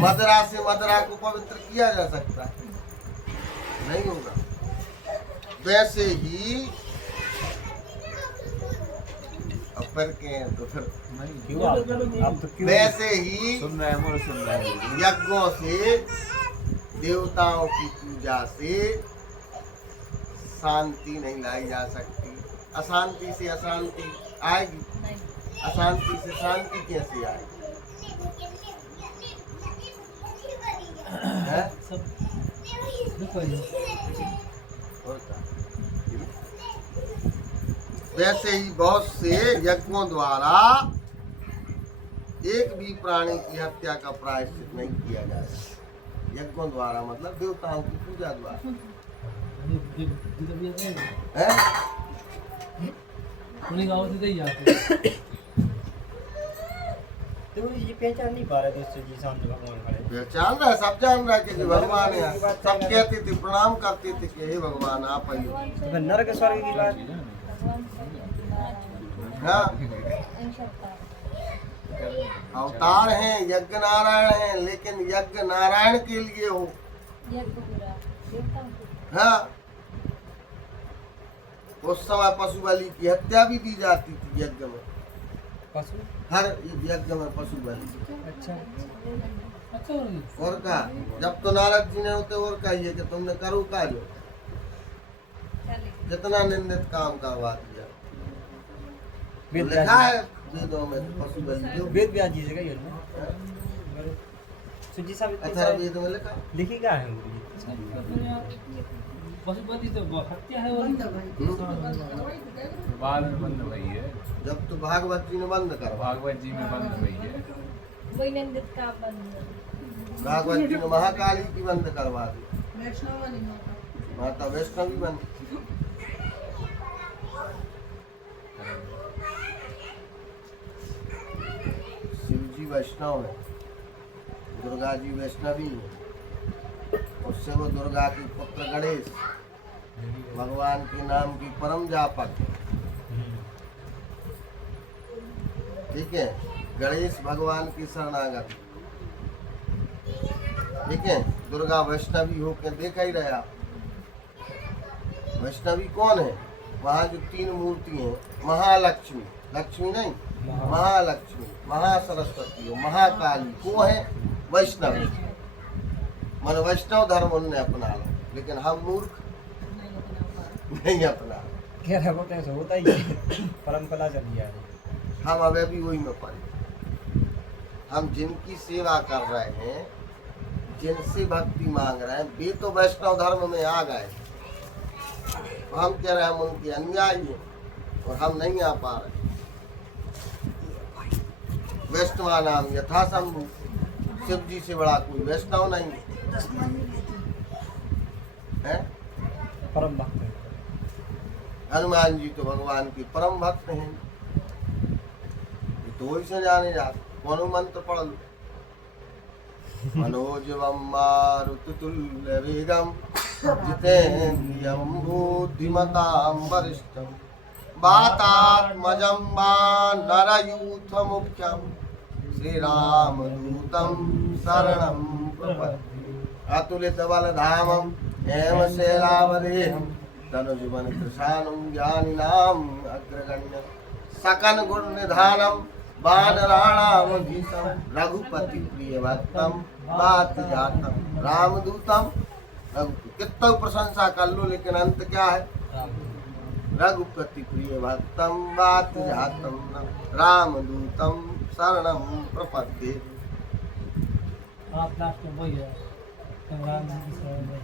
मदरा से मदरा को पवित्र किया जा सकता है, नहीं होगा। वैसे ही अब फिर के तो फिर क्यों आप तो क्यों वैसे ही सुन रहे हैं मोर, सुन रहे हैं। यज्ञों से देवताओं की पूजा से शांति नहीं लाई जा सकती। अशांति से अशांति आएगी, अशांति से शांति कैसे आएगी? है? देखो ये और क्या? वैसे ही बहुत से यज्ञों द्वारा एक भी प्राणी की हत्या का प्रायश्चित नहीं किया जा सकता। यज्ञों द्वारा मतलब देवताओं की पूजा द्वारा है। उन्हीं गाँव से ही आते। तो ये पहचान नहीं पा रहे दोस्तों जी, सामने भगवान खड़े। पहचान रहा है, सब जान रहा है कि जो भगवान है। सब कहते थे, प्रणाम करते थे कि हे भगवान आप आइए। तो फिर नरक स्वर्ग की बात। भगवान से हाँ, अंश अवतार हैं, यज्ञ नारायण हैं, लेकिन यज्ञ नारायण के लिए हो। यज्ञ पूरा देवताओं को। हाँ, उस समय पशु बलि की हत्या भी दी जाती थी यज्ञ में। पशु हर यज्ञ में पशु बलि। अच्छा अच्छा हो रही और का जब तो नारद जी ने होते और कहिए कि तुमने करो का जो जितना निंदित काम करवा दिया। वेद लिखा है वेदों में पशु बलि जो। वेद व्यास जी से कहिए ना। सुजी साहब अच्छा वेद में लिखा लिखी क्या है गुरुजी? पशुपति तो हत्या है और बंद भाई। बाद में बंद भई है, जब तो भागवत जी ने बंद करवा। भागवत जी में बंद भई है। वही निंदित काम बंद। भागवत जी ने महाकाली की बंद करवा दी, वैष्णव वाली माता। माता वैष्णवी बंद। शिव जी वैष्णव है, दुर्गा जी वैष्णवी है। उससे वो दुर्गा के पुत्र गणेश भगवान के नाम की परम जापक है। ठीक है, गणेश भगवान की शरणागत। ठीक है, दुर्गा वैष्णवी होकर देखा ही रहा। वैष्णवी कौन है? वहाँ जो तीन मूर्ति हैं, महालक्ष्मी, लक्ष्मी नहीं, महालक्ष्मी, महासरस्वती, महाकाली, वो है वैष्णवी। मन वैष्णव धर्म उन्होंने अपना लो, लेकिन हम मूर्ख नहीं अपना। कह रहा होता है ऐसा होता ही है। परंपरा चल गया है। हम अभी भी वही में पड़े। हम जिनकी सेवा कर रहे हैं, जिनसे भक्ति मांग रहे हैं, वे तो वैष्णव धर्म में आ गए। तो हम कह रहे हैं हम उनके अनुयायी हैं और हम नहीं आ पा रहे। वैष्णवा नाम यथा शंभु, शिव जी से बड़ा कोई वैष्णव नहीं है। परम भक्त है। हनुमान जी तो भगवान के परम भक्त हैं। तो वही से जाने जाते, कौन मंत्र पढ़ लो। मनोजवम मारुतुल्य वेगम जितेन्द्रियं बुद्धिमतां वरिष्ठं वातात्मजं वानरयूथमुख्यं श्रीरामदूतं शरणं प्रपद्ये। अतुलितबलधामं हेमशैलावदेहं तनुजीवन कृशानं ज्ञानिनाम् अग्रगण्य सकन गुण निधानम वानराणाम भीषम रघुपति प्रिय भक्तम बात जातम रामदूतम। कितना प्रशंसा कर लो लेकिन अंत क्या है? रघुपति प्रिय भक्तम बात जातम रामदूतम शरणम प्रपद्ये। आप लास्ट में वही है राम जी की शरण में।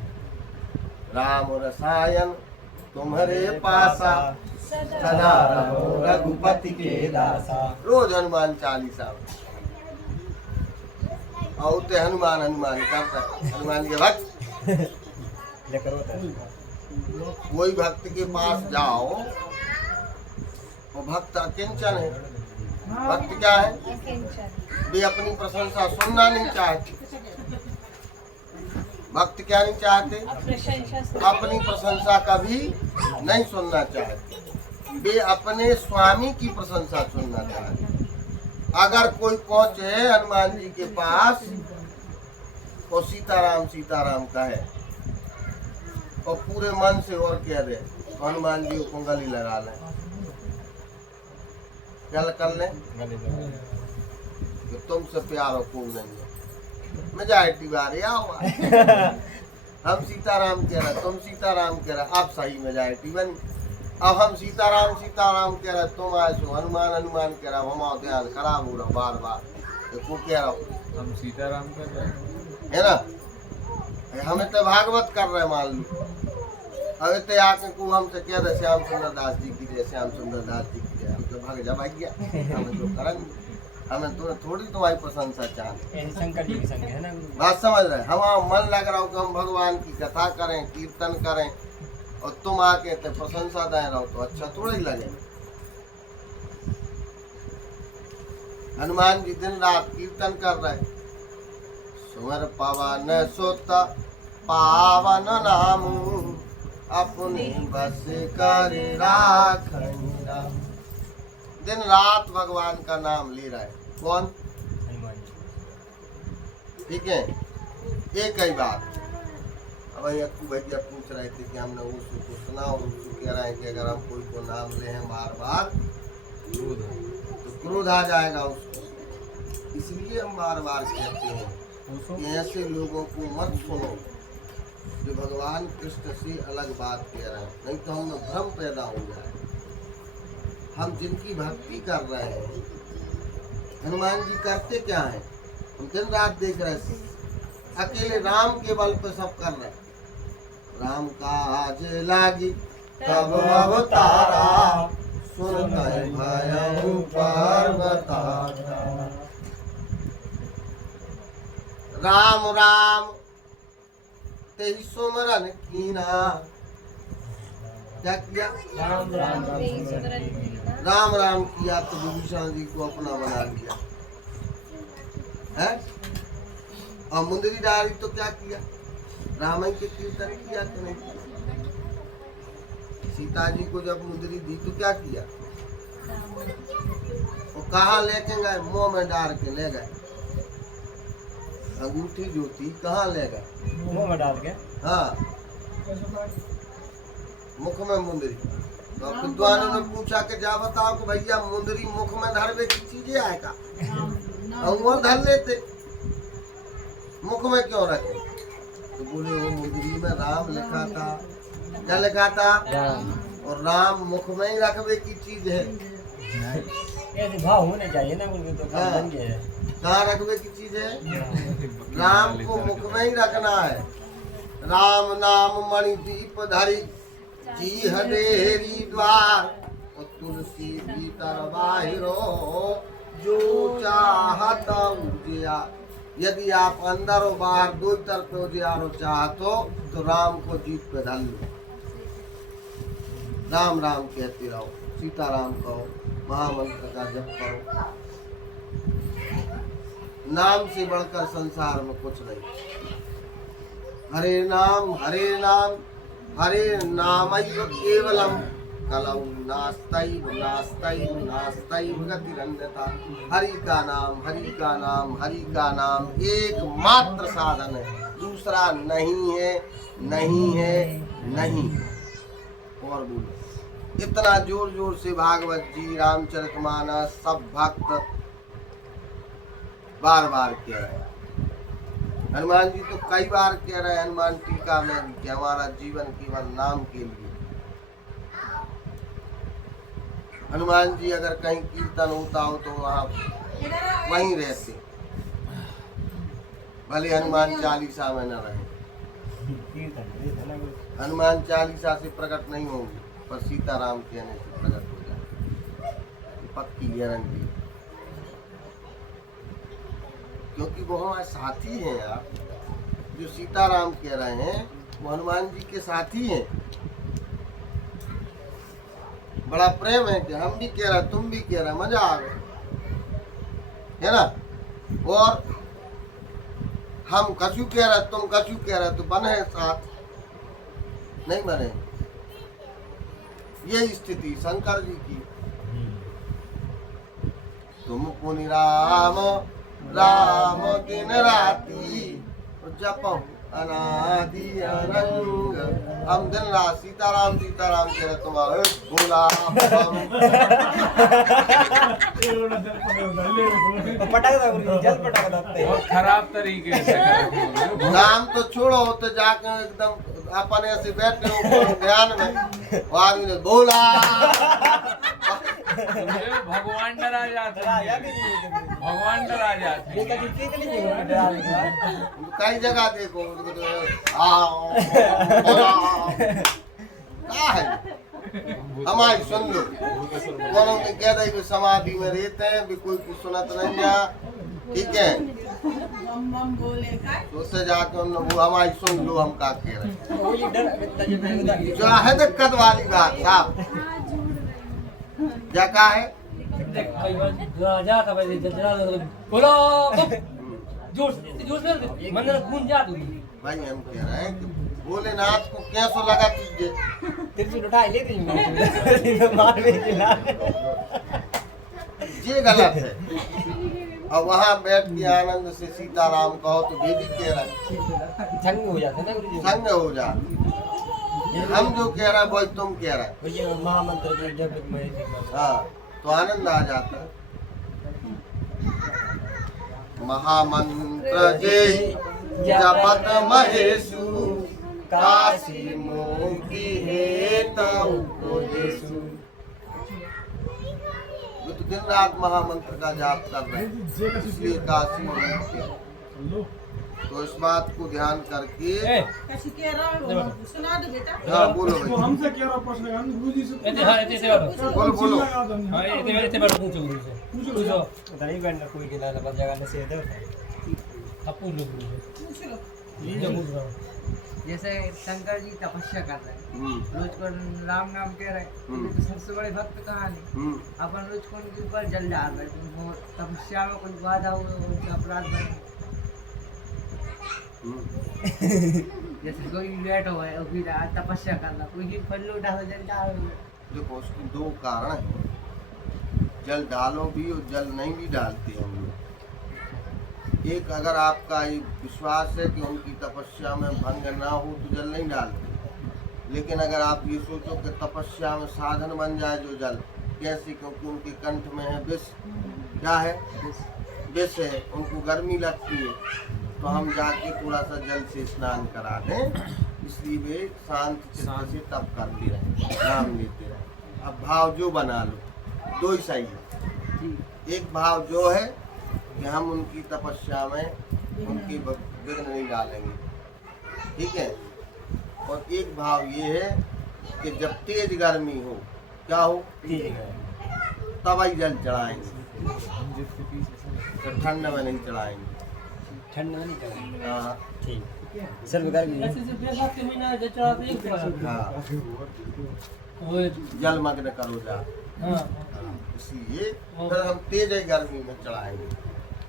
राम रसायन तुम्हारे पासा सदा रहो रघुपति के दासा। रोज हनुमान चालीसा और ते हनुमान हनुमान करता है। हनुमान के भक्त कोई भक्त के पास जाओ वो भक्त अकिंचन है। भक्त क्या है? अकिंचन। वे अपनी प्रशंसा सुनना नहीं चाहते। भक्त क्या नहीं चाहते? अपनी प्रशंसा कभी नहीं सुनना चाहते। वे अपने स्वामी की प्रशंसा सुनना चाहते। अगर कोई पहुंचे हनुमान जी के पास और सीताराम सीताराम कहे और पूरे मन से और कह दे तो हनुमान जी को गली लगा लें। क्या कर लें? कि तुमसे प्यार और कौन नहीं है। मेजॉरिटी बारे आओ हम सीताराम कह रहे तुम सीताराम कह रहे अब सही मेजॉरिटी बनी। अब हम सीताराम सीताराम कह रहे तुम आए सो हनुमान हनुमान कह रहा हमारा ध्यान खराब हो रहा बार बार। तो कह रहा हूँ हम सीताराम कर रहे हैं है ना। हमें तो भागवत कर रहे मान लो। अरे ते आके को हमसे कह रहे श्याम सुंदर दास जी की जय श्याम सुंदर दास जी की जय। हम तो भाग जा भाग गया। हमें तो करेंगे हमें तो थोड़ी तुम्हारी प्रशंसा चाहते। शंकर जी की संग है ना। बात समझ रहे? हमारा मन लग रहा हो कि हम भगवान की कथा करें कीर्तन करें और तुम आके तो प्रशंसा दे रहो तो अच्छा थोड़ी लगे। हनुमान जी दिन रात कीर्तन कर रहे सुमर पवन सुत पावन नाम अपने बस कर राखनि राम। दिन रात भगवान का नाम ले रहा है। कौन? ठीक है। एक ही बात। अब अक्कू भैया पूछ रहे थे कि हमने उसको को सुना और उसको कह रहे हैं कि अगर हम कोई को नाम ले हैं बार बार तो क्रोध आ जाएगा उसको। इसलिए हम बार बार कहते हैं कि ऐसे लोगों को मत सुनो जो भगवान कृष्ण से अलग बात कह रहे हैं, नहीं तो हमें भ्रम पैदा हो जाए। हम जिनकी भक्ति कर रहे हैं हनुमान जी करते क्या है? हम दिन रात देख रहे हैं अकेले राम के बल पे सब कर रहे हैं। राम काज लागी तब अवतारा सुनते भयउ पर्वतारा। राम राम तेहि सुमरन कीना। क्या किया? राम राम तेहि सुमरन कीना। राम राम किया तो विभीषण जी को अपना बना लिया है। और मुंदरी डाली तो क्या किया? राम के कीर्तन किया तो नहीं किया। सीता जी को जब मुंदरी दी तो क्या किया? वो कहाँ लेके गए? मुंह में डाल के ले गए। अंगूठी जो थी कहाँ ले गए? मुंह में डाल के। हाँ मुख में मुंदरी। तो विद्वानों ने पूछा कि जा बताओ कि भैया मुंदरी मुख में धरवे की चीजें आए का? अंगूर धर लेते मुख में क्यों रखे? तो बोले वो मुंदरी में राम लिखा था। क्या लिखा था? और राम मुख में ही रखवे की चीज है। ऐसे भाव होने चाहिए ना उनके तो काम बन गए। कहाँ रखवे की चीज है? राम को मुख में ही रखना है। राम नाम मणि दीप धरी जी हडेरी द्वार और तुलसी भीतर बाहिरो जो चाहत उजिया। यदि आप अंदर और बाहर दो तरफ उजियारो चाहतो तो राम को जीत पे धर लो। राम राम कहते रहो, सीताराम कहो, महामंत्र का जप करो। नाम से बढ़कर संसार में कुछ नहीं। हरे नाम हरे नामैव केवलम कलौ नास्तैव नास्तैव नास्तैव गतिरन्यथा। हरि का नाम एकमात्र साधन है, दूसरा नहीं है, नहीं है, नहीं। और बोलो। इतना जोर जोर से भागवत जी रामचरितमानस सब भक्त बार बार कह रहे हैं। हनुमान जी तो कई बार कह रहे हैं हनुमान टीका में भी कि हमारा जीवन केवल नाम के लिए। हनुमान जी अगर कहीं कीर्तन होता हो तो वहाँ वहीं रहते, भले हनुमान चालीसा में न रहे। हनुमान चालीसा से प्रकट नहीं होंगे पर सीताराम कहने से प्रकट हो जाए, पक्की गारंटी। क्योंकि वो हमारे साथी हैं यार, जो सीताराम कह रहे हैं वो हनुमान जी के साथी हैं। बड़ा प्रेम है कि हम भी कह रहे तुम भी कह रहे, मजा आ गया है ना। और हम कछु कह रहे तुम कछु कह रहे तो बने साथ, नहीं बने। ये स्थिति शंकर जी की। तुम पुनि राम राम दिन राती जपो अनादि अनंग। हम दिन रात सीताराम सीताराम कह रहे तुम्हारे भोला बहुत खराब तरीके से करे। नाम तो छोड़ो, तो जाकर एकदम अपने से बैठे हो ध्यान में, वो आदमी ने बोला भगवान डरा जाते हैं, भगवान डरा जाते हैं। कई जगह देखो क्या है हमारी सुन लो। कौनों ने कह रही समाधि में रहते हैं भी कोई कुछ सुनत नहीं जा, ठीक है। बम बम बोले का तो उससे जाके वो हमारी सुन लो हम का कह रहे हैं। जो है दिक्कत वाली बात साहब, क्या कहा है कई बार जाता भाई जरा बोलो जोर से मंदिर गूंज जा दूँ भाई। हम कह रहे हैं कि भोलेनाथ को कैसो लगा तुझे, त्रिशूल उठा ले मार ये गलत है। और वहाँ बैठ के आनंद से सीताराम कहो तो बेबी कह रहा है संग हो जाते ना गुरुजी, संग हो जा। हम जो कह रहे हैं वही तुम कह रहे हैं। ये महामंत्र जो जब मैं हाँ तो आनंद आ जाता है। महामंत्र जय जपत महेशु काशी मोगी हेतु उपदेशु। वो तो दिन रात महामंत्र का जाप कर रहे हैं, इसलिए काशी मोगी। तो इस बात को ध्यान करके कैसे कह रहा हो सुना दो बेटा। हाँ बोलो तो भाई, हमसे क्या रहा प्रश्न, हम गुरुजी से हाँ ऐसे बैठो बोलो बोलो। हाँ ऐसे बैठो पूछो गुरु से पूछो नहीं बैठना कोई के ना बस जगह न से दे आप पूछ लो गुरु से पूछ लो। जो पूछ रहा हूँ। जैसे शंकर जी तपस्या कर रहे हैं, रोज को राम नाम कह रहे हैं, तो सबसे बड़े भक्त कहानी अपन रोज को उनके ऊपर जल डाल रहे हैं, तो वो तपस्या में कोई बाधा हो उनका अपराध बने। जैसे कोई बैठ हो है फिर तपस्या कर रहा, कोई फल उठा हो जल डाल रहे हैं। देखो उसके दो कारण हैं, जल डालो भी और जल नहीं भी डालते हम लोग। एक अगर आपका ये विश्वास है कि उनकी तपस्या में भंग ना हो तो जल नहीं डालते। लेकिन अगर आप ये सोचो कि तपस्या में साधन बन जाए जो जल, कैसे, क्योंकि उनके कंठ में है विष। क्या है विष है, उनको गर्मी लगती है, तो हम जाके थोड़ा सा जल से स्नान करा दें, इसलिए वे शांत चित्त से तप करते रहे, नाम लेते रहे। अब भाव जो बना लो, दो ही सही है। एक भाव जो है कि हम उनकी तपस्या में उनकी विघ्न नहीं डालेंगे, ठीक है। और एक भाव ये है कि जब तेज गर्मी हो, क्या हो, तब ही जल चढ़ाएंगे, तो ठंड में नहीं चढ़ाएंगे। ठंड में नहीं करेंगे। हाँ ठीक सर गर्मी ऐसे से बैसाख के महीना जब चढ़ाते हैं एक बार हाँ, वो जलमग्न करो जा, हाँ इसलिए फिर हम तेज गर्मी में चढ़ाएंगे,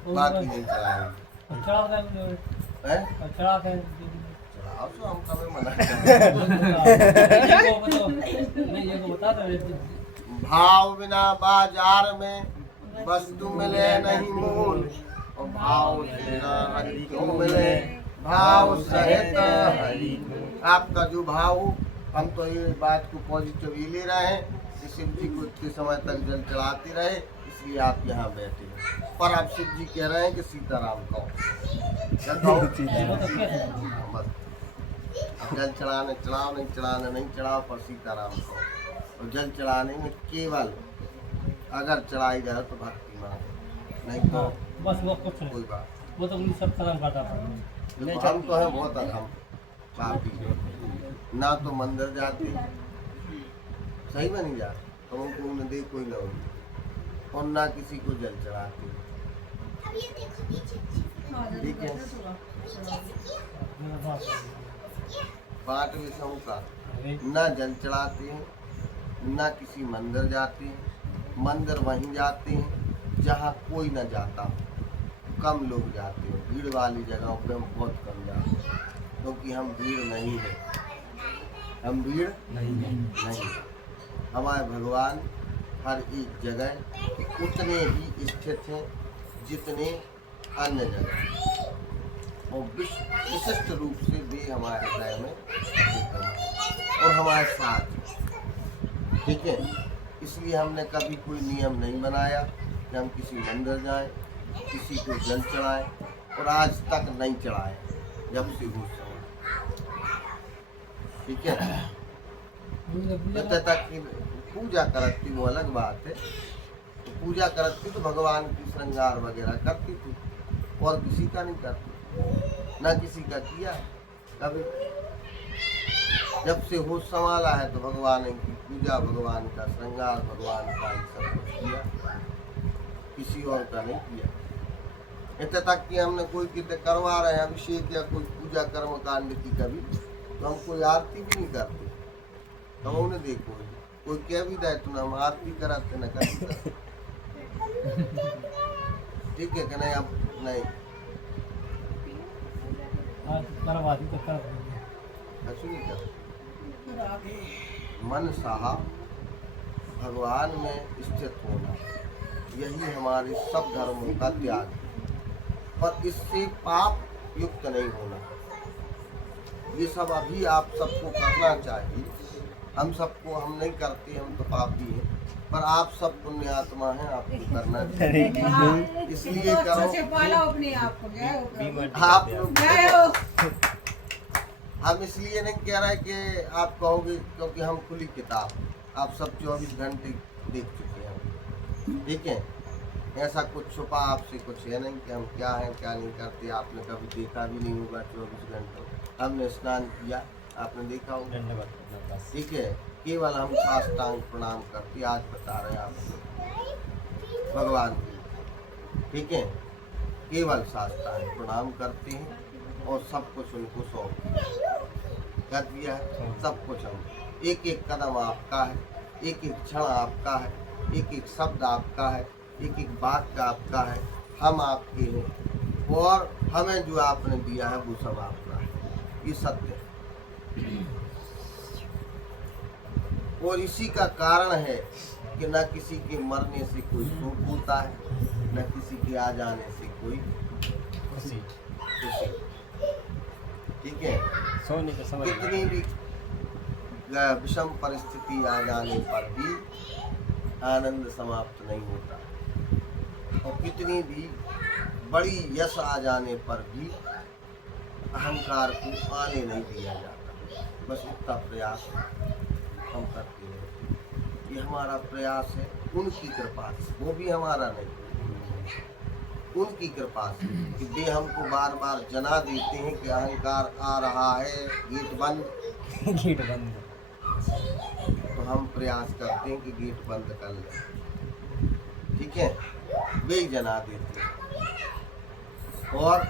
बाकी नहीं चढ़ाएंगे। चढ़ाते हैं हैं? चढ़ाते हैं चढ़ाओ तो हम कभी मना करें। ये को बता दो भाव बिना बाजार में वस्तु मिले नहीं मोल, और भाव बिना हरि क्यों मिले भाव सहित हरि। आपका जो भाव हो हम तो ये बात को पॉजिटिव ही ले रहे हैं कि शिव जी को इतने समय तक जल चढ़ाते रहे, इसलिए आप यहाँ बैठे हैं। पर आप शिव जी कह रहे हैं कि सीताराम कहो, क्या कहो? बस अब जल चढ़ाने चढ़ाओ, नहीं चढ़ाने नहीं चढ़ाओ, पर सीताराम कहो। और जल चढ़ाने में केवल अगर चढ़ाई जाए तो भक्ति मानो, नहीं तो बस वो कुछ कोई नहीं, बात। वो तो सब खत्म करता था। देखो, हम तो हैं बहुत अधम पापी, ना तो मंदिर जाते, सही में नहीं जाते, तो उनको उन्हें देख कोई ना होगी, और ना किसी को जल चढ़ाते। ठीक है, बाट विषयों का ना जल चढ़ाते हैं, ना किसी मंदिर जाते हैं। मंदिर वहीं जाते हैं जहाँ कोई न जाता हो, कम लोग जाते हैं। भीड़ वाली जगहों पे हम बहुत कम जाते हैं, क्योंकि हम भीड़ नहीं है, हम भीड़ नहीं। हमारे भगवान हर एक जगह उतने ही स्थित हैं जितने अन्य जगह, और विशिष्ट रूप से वे हमारे हृदय में स्थित हैं और हमारे साथ। ठीक है, इसलिए हमने कभी कोई नियम नहीं बनाया कि हम किसी मंदिर जाएं, किसी को जल चढ़ाएं, और आज तक नहीं चढ़ाए जब से हो समय। ठीक है, जब तक कि पूजा करती वो अलग बात है, तो पूजा करती तो भगवान की श्रृंगार वगैरह करती थी, और किसी का नहीं करती, ना किसी का किया कभी। जब से होश संभाला है तो भगवान की पूजा, भगवान का श्रृंगार, भगवान का ही सब कुछ किया, किसी और का नहीं किया। इतने तक कि हमने कोई कितने करवा रहे हैं अभिषेक या कोई पूजा कर्म कांड की कभी, तो हम कोई आरती भी नहीं करते। तो उन्हें देखो, कोई कह भी दे तो हम आरती कराते न करते। ठीक है कि नहीं? अब नहीं करवाती तो कर ऐसे नहीं कर। मन साहा भगवान में स्थित होना, यही हमारे सब धर्मों का त्याग है, पर इससे पाप युक्त नहीं होना। ये सब अभी आप सबको करना चाहिए। हम सबको, हम नहीं करते, हम तो पापी हैं, पर आप सब पुण्य आत्मा हैं, आपको करना चाहिए। इसलिए करो पालो अपने आप को, जय हो आप लोग। जय हो। हम इसलिए नहीं कह रहे कि आप कहोगे, क्योंकि हम खुली किताब, आप सब 24 घंटे देख चुके हैं। ठीक है, ऐसा कुछ छुपा आपसे कुछ है नहीं कि हम क्या हैं क्या नहीं करते। आपने कभी देखा भी नहीं होगा 24 घंटों। हमने स्नान किया, आपने देखा होगा। ठीक है, केवल हम साष्टांग प्रणाम करते, आज बता रहे हैं आपको भगवान को। ठीक है, केवल साष्टांग प्रणाम करते हैं और सब कुछ उनको सौंप कर दिया है। सब कुछ हम, एक एक कदम आपका है, एक एक क्षण आपका है, एक एक शब्द आपका है, एक एक वाक्य आपका है। हम आपके हैं, और हमें जो आपने दिया है वो सब आपका है। ये सत्य है, और इसी का कारण है कि न किसी के मरने से कोई सुख होता है, न किसी के आ जाने से कोई खुशी। ठीक है, कितनी भी विषम परिस्थिति आ जाने पर भी आनंद समाप्त नहीं होता, और कितनी भी बड़ी यश आ जाने पर भी अहंकार को आने नहीं दिया जाता। बस इतना प्रयास हम करते हैं। ये हमारा प्रयास है उनकी कृपा से, वो भी हमारा नहीं, उनकी कृपा से कि वे हमको बार बार जना देते हैं कि अहंकार आ रहा है, गेट बंद गेट बंद। तो हम प्रयास करते हैं कि गेट बंद कर लें। ठीक है, वे जना देते हैं, और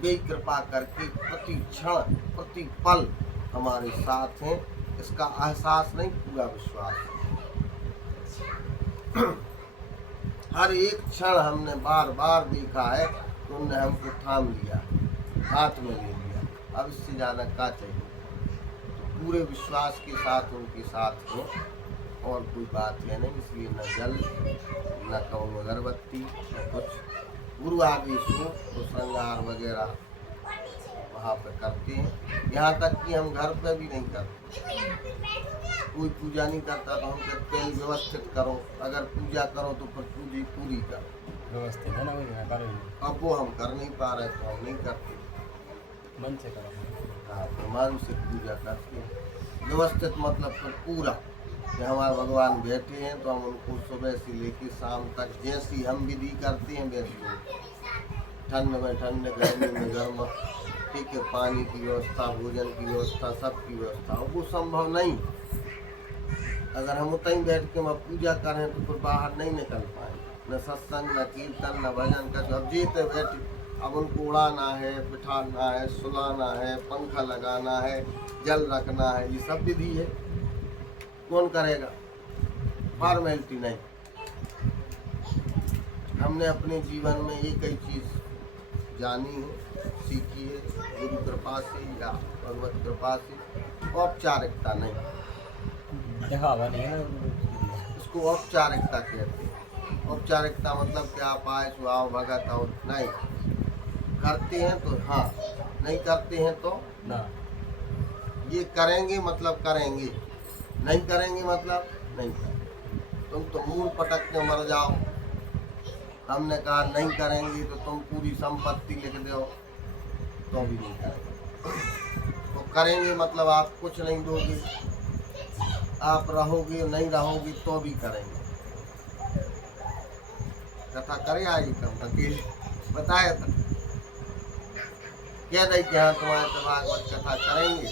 वे कृपा करके प्रति क्षण प्रति पल हमारे साथ हैं। इसका एहसास नहीं, पूरा विश्वास। हर एक क्षण हमने बार बार देखा है तो उन्होंने हमको थाम लिया, हाथ में ले लिया। अब इससे ज़्यादा क्या चाहिए? तो पूरे विश्वास के साथ उनके साथ हो, और कोई बात है नहीं। इसलिए न जल, न कहूँ अगरबत्ती, न कुछ। गुरु आदेश हो तो श्रृंगार वगैरह वहाँ पे करते हैं। यहाँ तक कि हम घर पे भी नहीं करते। कोई पूजा नहीं करता तो हम कहते पहले व्यवस्थित करो, अगर पूजा करो तो फिर पूजी पूरी करो। व्यवस्थित है ना वही है, करो ही। अब वो हम कर नहीं पा रहे तो हम नहीं करते। मन से करो। हाँ, तो मानसिक पूजा करते हैं। व्यवस्थित मतलब फिर पूरा कि हमारे भगवान बैठे हैं तो हम उनको सुबह से लेके शाम तक जैसी हम विधि करते हैं वैसी, ठंड में ठंड, गर्मी में गर्म, ठीक है, पानी की व्यवस्था, भोजन की व्यवस्था, सब की व्यवस्था। वो संभव नहीं, अगर हम उतना ही बैठ के वहाँ पूजा करें तो फिर बाहर नहीं निकल पाएंगे। न सत्संग, न कीर्तन, न भजन का। अब जीते बैठे, अब उनको उड़ाना है, बिठाना है, सुलाना है, पंखा लगाना है, जल रखना है, ये सब विधि है। कौन करेगा? फॉर्मेलिटी नहीं। हमने अपने जीवन में एक ही चीज़ जानी है, सीखी है, गुरु कृपा से या भगवत कृपा से। औपचारिकता नहीं, दिखावा नहीं है ना। इसको औपचारिकता कहते हैं। औपचारिकता मतलब कि आप आए सो आओ, भगत आओ, नहीं करते हैं तो हाँ, नहीं करते हैं तो ना। ये करेंगे मतलब करेंगे, नहीं करेंगे मतलब नहीं करेंगे। तुम तो मूल पटक के मर जाओ। हमने कहा नहीं करेंगे तो तुम पूरी संपत्ति लिख दो तो भी नहीं करेंगे। तो करेंगे मतलब आप कुछ नहीं दोगे, आप रहोगे, नहीं रहोगे तो भी करेंगे। कथा करे आई कम अकेले बताया था, कह रही कि हाँ तुम्हारे तो भागवत कथा करेंगे,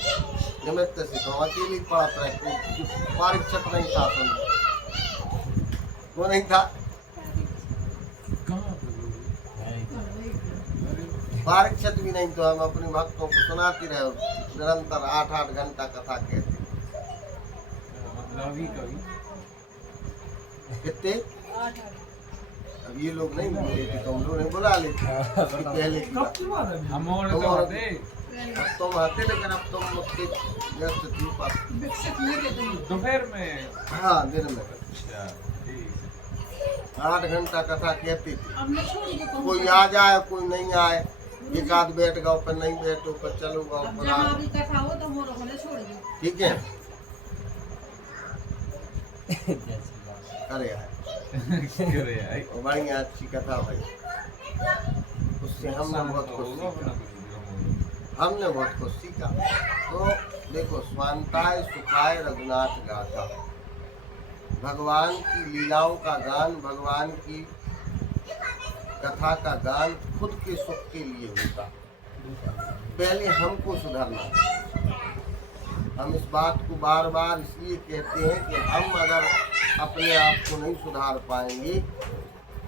निमित्त से तो अकेले पढ़त रहे। परीक्षित नहीं था, तुम वो नहीं था, परीक्षित भी नहीं, तो हम अपने भक्तों को सुनाती रहे निरंतर 8-8 घंटा कथा कहते। मतलब अभी कभी कितने? अब ये लोग नहीं बोले थे, तुम लोग नहीं बुला लेते पहले की बात। हम और तुम तो और- आते अब तुम आते, लेकिन अब तुम मुझसे व्यस्त थी पास। विकसित हुए थे तुम। दोपहर में। हाँ, दिन में अच्छा, ठीक। 8 घंटा कथा कहती थी। अब मैं छोड़ के कहूँ। कोई आ जाए, कोई नहीं आए, एक आध बैठ गओ, पर नहीं बैठो, पर चलो गाओ, अब पर जहाँ आ। भी कथा हो तो मोर होने छोड़ दो। ठीक है, जैसी बात। अरे यार अरे यार, और बड़ी अच्छी कथा भाई, उससे हमने बहुत कुछ सीखा। हमने बहुत कुछ सीखा। तो देखो, स्वांताय सुखाय रघुनाथ गाथा, भगवान की लीलाओं का गान, भगवान की कथा का गान खुद के सुख के लिए होता। पहले हमको सुधरना। हम इस बात को बार बार इसलिए कहते हैं कि हम अगर अपने आप को नहीं सुधार पाएंगे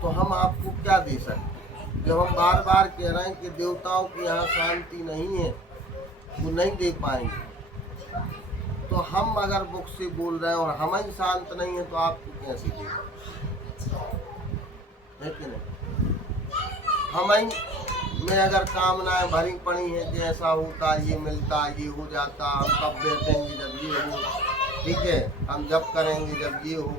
तो हम आपको क्या दे सकते। जब हम बार बार कह रहे हैं कि देवताओं की यहाँ शांति नहीं है, वो नहीं दे पाएंगे, तो हम अगर मुख से बोल रहे हैं और हम ही शांत नहीं है तो आपको कैसे दे, है कि नहीं? हम ही में अगर कामनाएं भरी पड़ी हैं कि ऐसा होता, ये मिलता, ये हो जाता, हम तब बैठेंगे जब ये हो, ठीक है, हम जब करेंगे जब ये हो,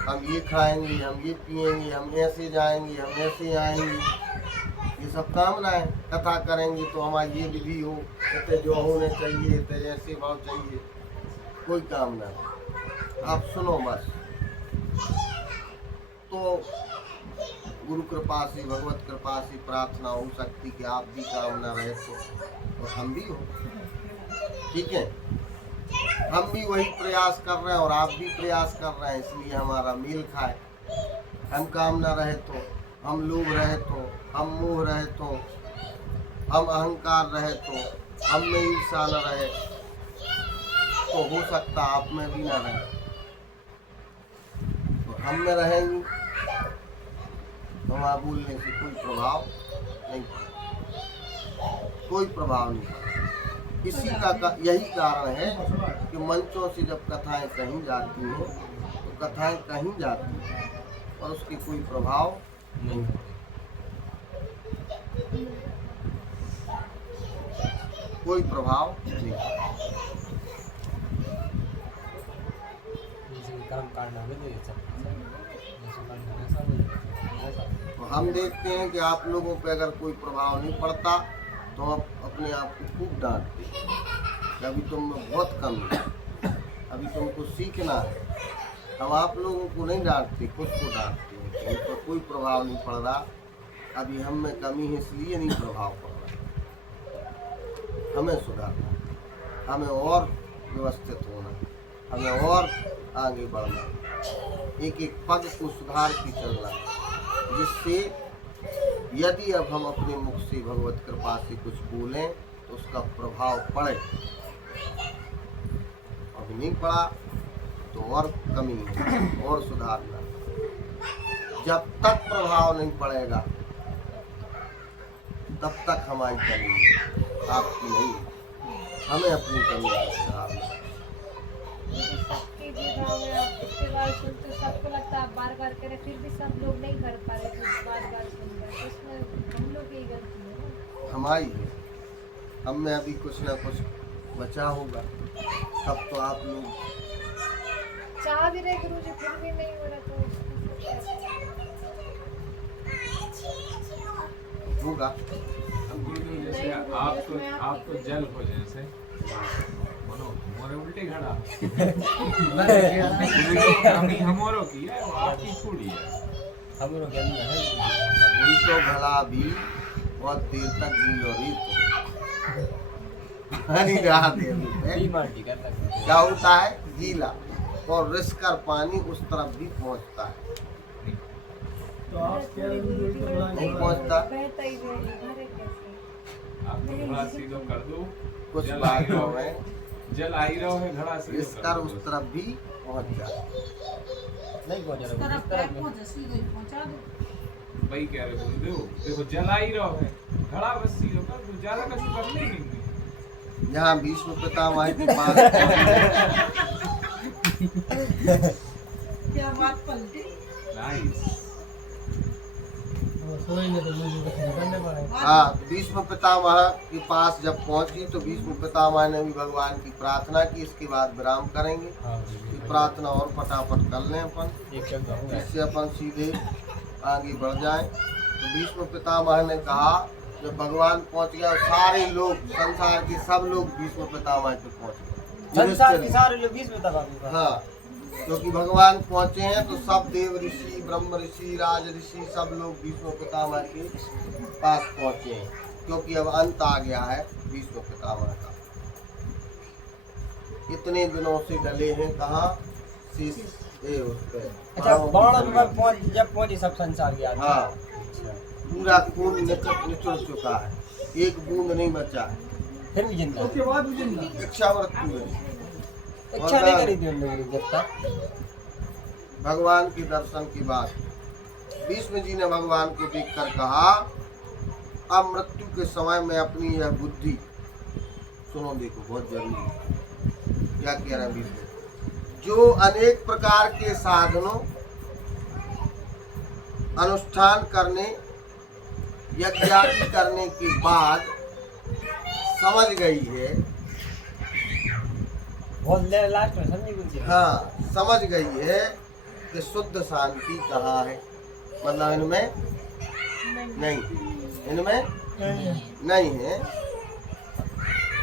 हम ये खाएंगे, हम ये पिएंगे, हम ऐसे जाएंगे, हम ऐसे आएंगे, ये सब कामनाएं। कथा करेंगे तो हमारी ये विधि हो, इतने जो होने चाहिए, इतने ऐसे भाव चाहिए, कोई कामना नहीं। आप सुनो बस। तो गुरु कृपा से, भगवत कृपा से प्रार्थना हो सकती कि आप भी कामना रहे तो और हम भी हो, ठीक है। हम भी वही प्रयास कर रहे हैं और आप भी प्रयास कर रहे हैं, इसलिए हमारा मेल खाए। हम कामना रहे तो, हम लोभ रहे तो, हम मोह रहे तो, हम अहंकार रहे तो, हम में ईर्षा न रहे, तो हो सकता आप में भी न रहे। तो हम में रहेंगी तो हमारा बोलने से कोई प्रभाव नहीं पड़ेगा, कोई प्रभाव नहीं पड़ेगा। इसी का यही कारण है कि मंचों से जब कथाएं कहीं जाती हैं तो कथाएं कहीं जाती हैं और उसकी कोई प्रभाव नहीं होता, कोई प्रभाव नहीं। काम काटना भी नहीं तो हम देखते हैं कि आप लोगों पे अगर कोई प्रभाव नहीं पड़ता तो आप अपने आप को खूब डांटते कि अभी तुम में बहुत कम है, अभी तुमको सीखना है। हम आप लोगों को नहीं डांटते, खुद को डांटते हैं। उन पर कोई प्रभाव नहीं पड़ रहा, अभी हम में कमी है इसलिए नहीं प्रभाव पड़ रहा। हमें सुधारना, हमें और व्यवस्थित होना, हमें और आगे बढ़ना, एक एक पग को सुधार के चलना, जिससे यदि अब हम अपने मुख से भगवत कृपा से कुछ बोलें तो उसका प्रभाव पड़े। अभी नहीं पड़ा तो और कमी है, और सुधारना। जब तक प्रभाव नहीं पड़ेगा तब तक हमारी कमी है, आपकी नहीं। हमें अपनी कमी को सुधारना। सबके जी भाव है, आप इतने बार सुनते सबको लगता है आप बार बार करें, फिर भी सब लोग नहीं कर पा रहे, कुछ बार बार सुन रहे, तो इसमें हम लोग की गलती है ना। हमारी है, हम में अभी कुछ ना कुछ बचा होगा, तब तो आप लोग चाह भी रहे गुरु जी, फिर भी नहीं हो रहा, तो होगा। अब गुरुदेव जैसे आपको जल हो जैसे बोलो हमारे उल्टे खड़ा अभी हमारो की है वो आपकी थोड़ी है। हमरो के अंदर है उल्टो भला भी बहुत देर तक गीलो रीत पानी रहा देर में बीमारी कर सकते हैं। क्या होता है, गीला और रिस कर पानी उस तरफ भी पहुंचता है। तो आप कह रहे हो कि बड़ा नहीं पहुंचता, बहता ही जाएगा, भरे कैसे? आप तो घड़ा सीधो कर दो, कुछ जल बात आई रहो हो है, जल आई रहो है घड़ा सीधो रिस कर उस तरफ भी पहुंच जाए। नहीं पहुंच उस रहा तरफ इस पैर तरफ में। पहुंचे सीधे ही पहुंचा दो। वही कह रहे गुरुदेव, देखो जल आई रहो है घड़ा बस सीधो कर दो, ज्यादा कछु कर नहीं। यहाँ भीष्म पितामह के पास क्या बात पलटी। नाइस। हाँ, भीष्म पितामह के पास जब पहुंची तो भीष्म पितामह ने भी भगवान की प्रार्थना की। इसके बाद विराम करेंगे, ये प्रार्थना और फटाफट कर लें अपन, एक शब्द होगा। जिससे अपन सीधे आगे बढ़ जाएं। तो भीष्म पितामह ने कहा जब भगवान पहुंच गया, सारे लोग, संसार के सब लोग भीष्म पितामह पे पहुंच गए। संसार के सारे लोग 20 में तक हाँ, क्योंकि भगवान पहुंचे हैं तो सब देव ऋषि, ब्रह्म ऋषि, राज ऋषि सब लोग भीष्म पितामह के पास पहुंचे हैं, क्योंकि अब अंत आ गया है भीष्म पितामह का। इतने दिनों से डले हैं कहाँ, शीश उस पे। अच्छा बाण में पहुंच, जब पहुंचे सब संसार के आदमी। हाँ, अच्छा, पूरा खून निचुड़ चुका है, एक बूंद नहीं बचा है। फिर भी जिंदा उसके बाद भी जिंदा। इच्छा मृत्यु है। इच्छा नहीं करी थी उन लोगों ने जब तक। भगवान के दर्शन के बाद भीष्म जी ने भगवान को देखकर कहा, अब मृत्यु के समय में अपनी यह बुद्धि सुनो, देखो बहुत जरूरी है। क्या कह रहे हैं भीष्म, जो अनेक प्रकार के साधनों अनुष्ठान करने, यज्ञ करने के बाद समझ गई है, बहुत लास्ट में समझी गुरु जी। हाँ समझ गई है कि शुद्ध शांति कहाँ है, मतलब इनमें नहीं, इनमें नहीं है।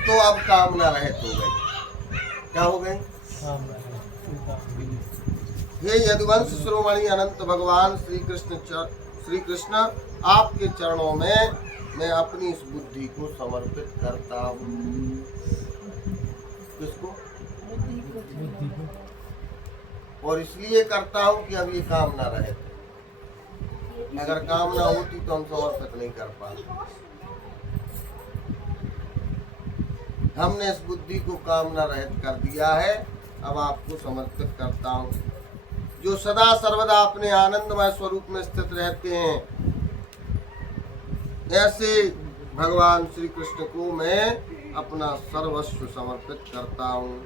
तो अब कामना रहित हो गई। क्या हो गई? हे यदुवंश शिरोमणि अनंत भगवान श्री कृष्ण आपके चरणों में मैं अपनी इस बुद्धि को समर्पित करता हूँ। किसको? और इसलिए करता हूँ कि अब ये कामना रहे। अगर कामना होती तो हम समर्पित नहीं कर पाते। हमने इस बुद्धि को कामना रहित कर दिया है, अब आपको समर्पित करता हूँ। जो सदा सर्वदा अपने आनंदमय स्वरूप में स्थित रहते हैं, ऐसे भगवान श्री कृष्ण को मैं अपना सर्वस्व समर्पित करता हूँ।